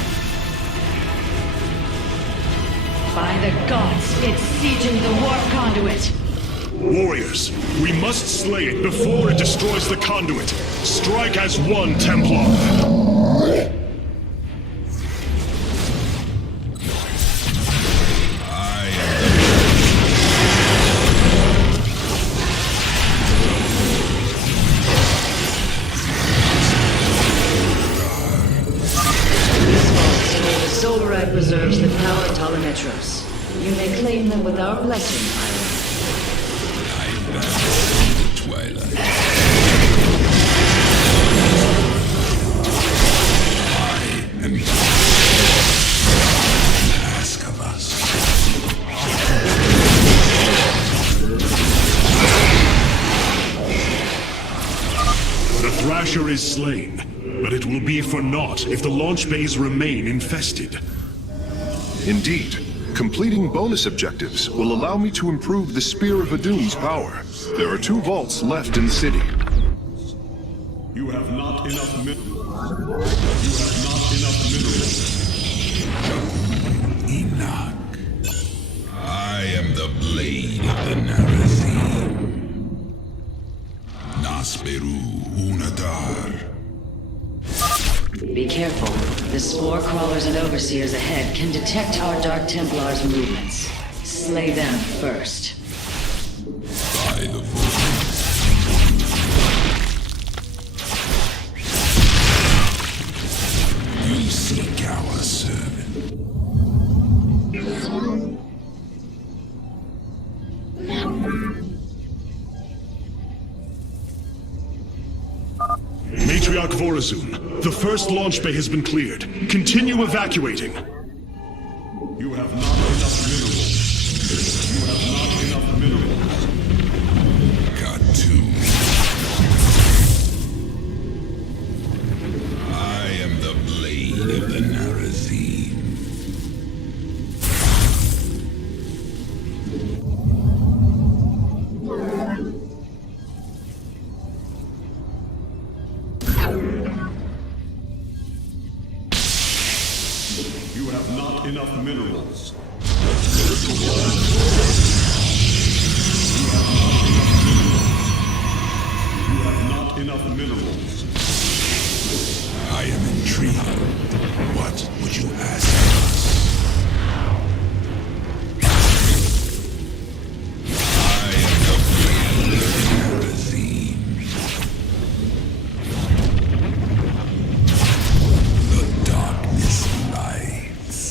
By the gods, it's sieging the warp conduit. Warriors, we must slay it before it destroys the conduit. Strike as one, Templar. Preserves the power of Talametros. You may claim them with our blessing, Twilight. I am ask of us. The Thrasher is slain, but it will be for naught if the launch bays remain infested. Indeed, completing bonus objectives will allow me to improve the Spear of Adum's power. There are 2 vaults left in the city. You have not enough minerals. You have not enough minerals. Enoch. I am the blade of the Narazim. Nasperu Unadar. Be careful. The spore crawlers and overseers ahead can detect our Dark Templars' movements. Slay them first. By the voice. You seek our servant. Matriarch Vorazun, the first launch bay has been cleared. Continue evacuating. You have not enough minerals. You have not enough minerals. Got 2. I am the blade of the Narazim. You have not enough minerals. You have not enough minerals. I am intrigued. What would you ask of us? I am the blade of the Narazim. The darkness lights.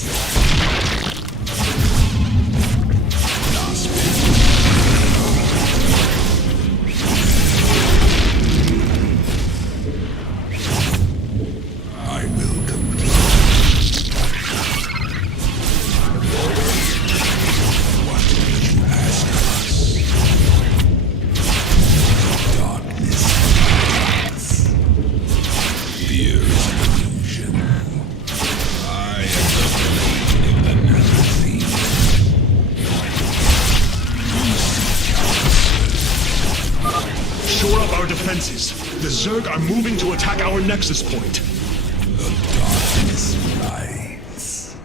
I will The Zerg are moving to attack our nexus point. The darkness rides.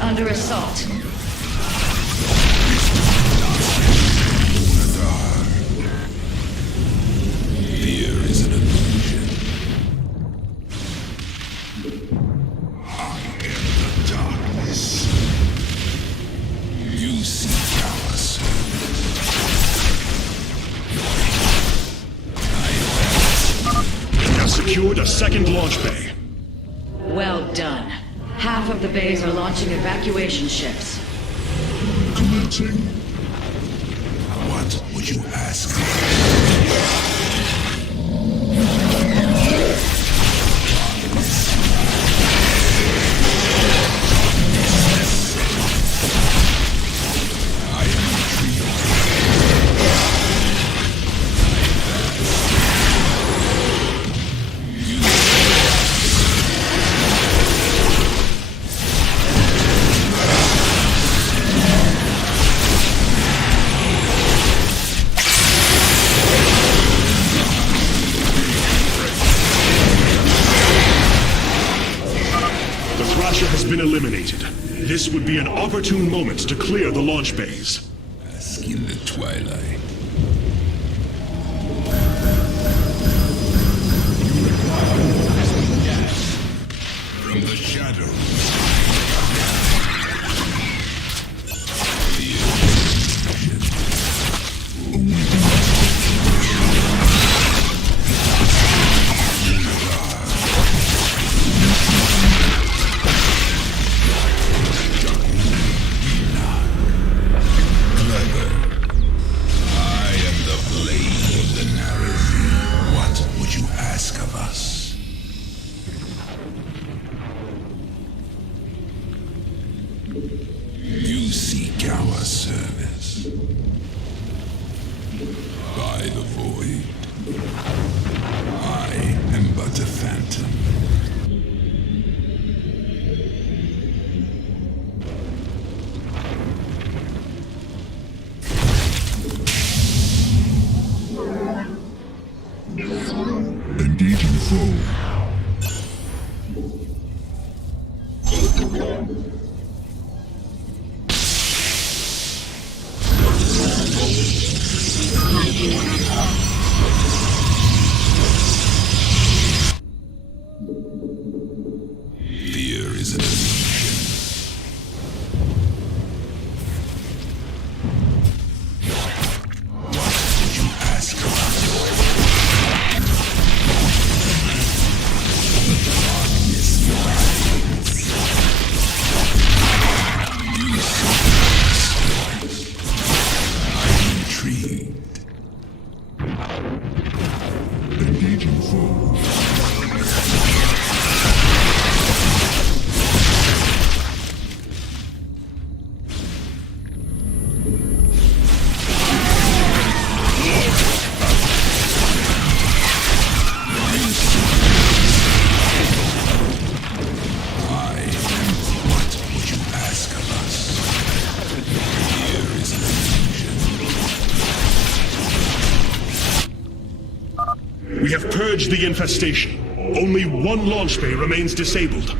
Under assault. Fear is an illusion. I am the darkness. You seek our service. We have secured a second launch bay. Well done. Half of the bays are launching evacuation ships. Commencing. What would you ask? Been eliminated. This would be an opportune moment to clear the launch bays. Bask in the twilight. You require plasma gas. From the shadows. You seek our service. By the void. I am but a phantom. Engaging foe. Fear is an illusion. What did you ask of I'm intrigued. Engaging foe. have purged the infestation. Only one launch bay remains disabled.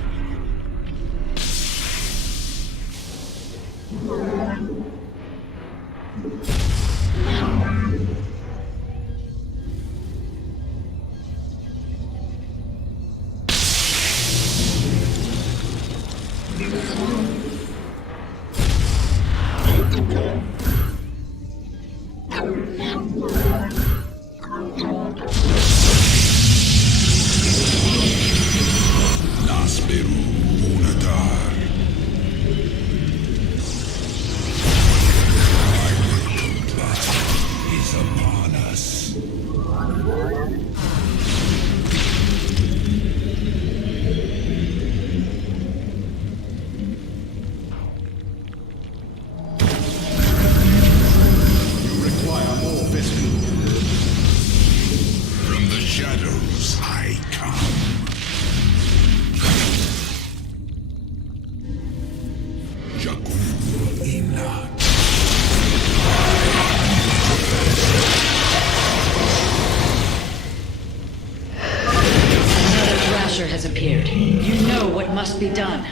Has appeared. You know what must be done.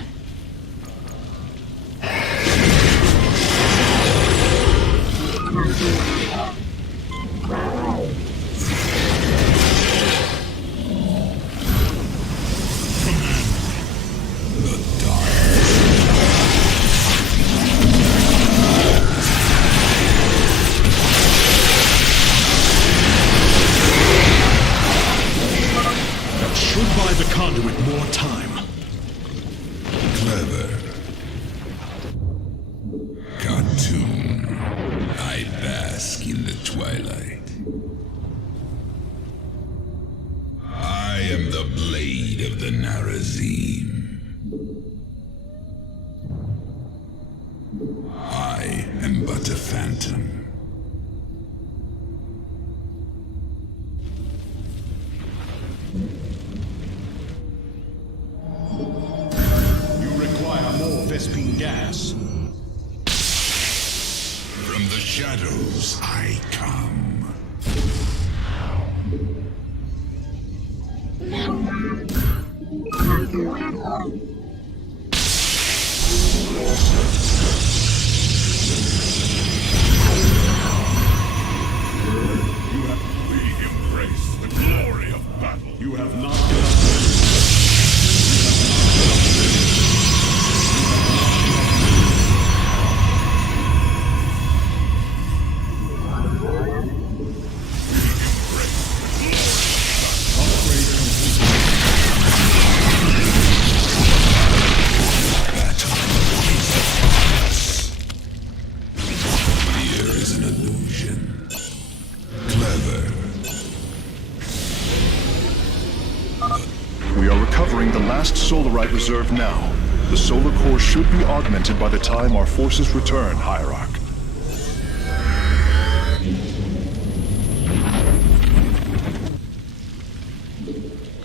Solarite reserve now. The solar core should be augmented by the time our forces return, Hierarch.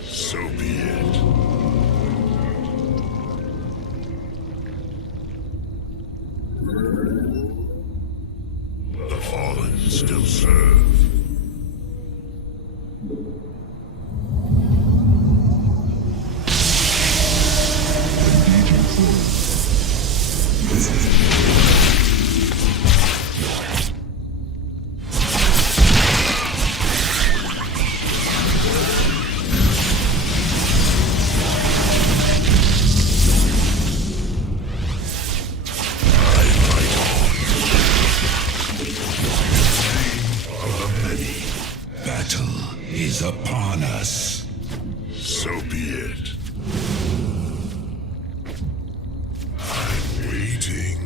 So be it. The fallen still serve. Upon us. So be it. I'm waiting.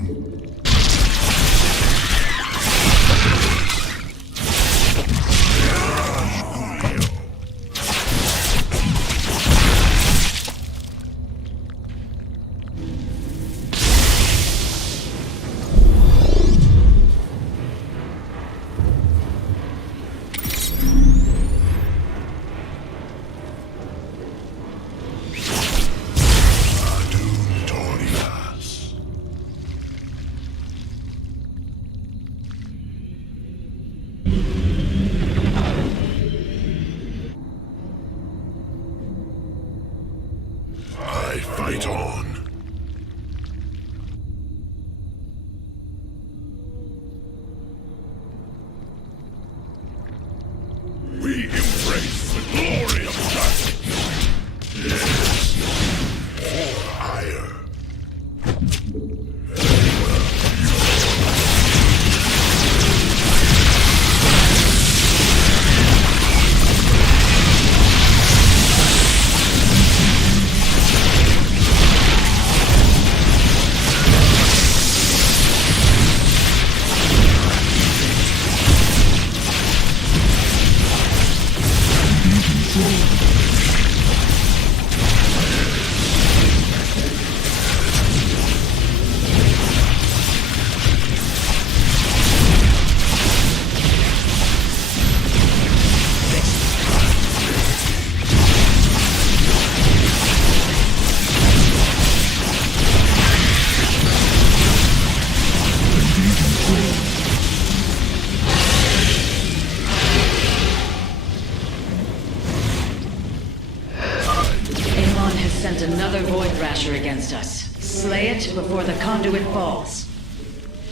pressure against us. Slay it before the conduit falls.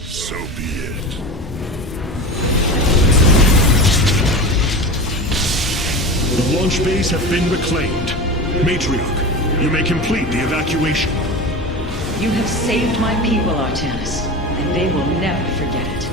So be it. The launch bays have been reclaimed. Matriarch, you may complete the evacuation. You have saved my people, Artanis, and they will never forget it.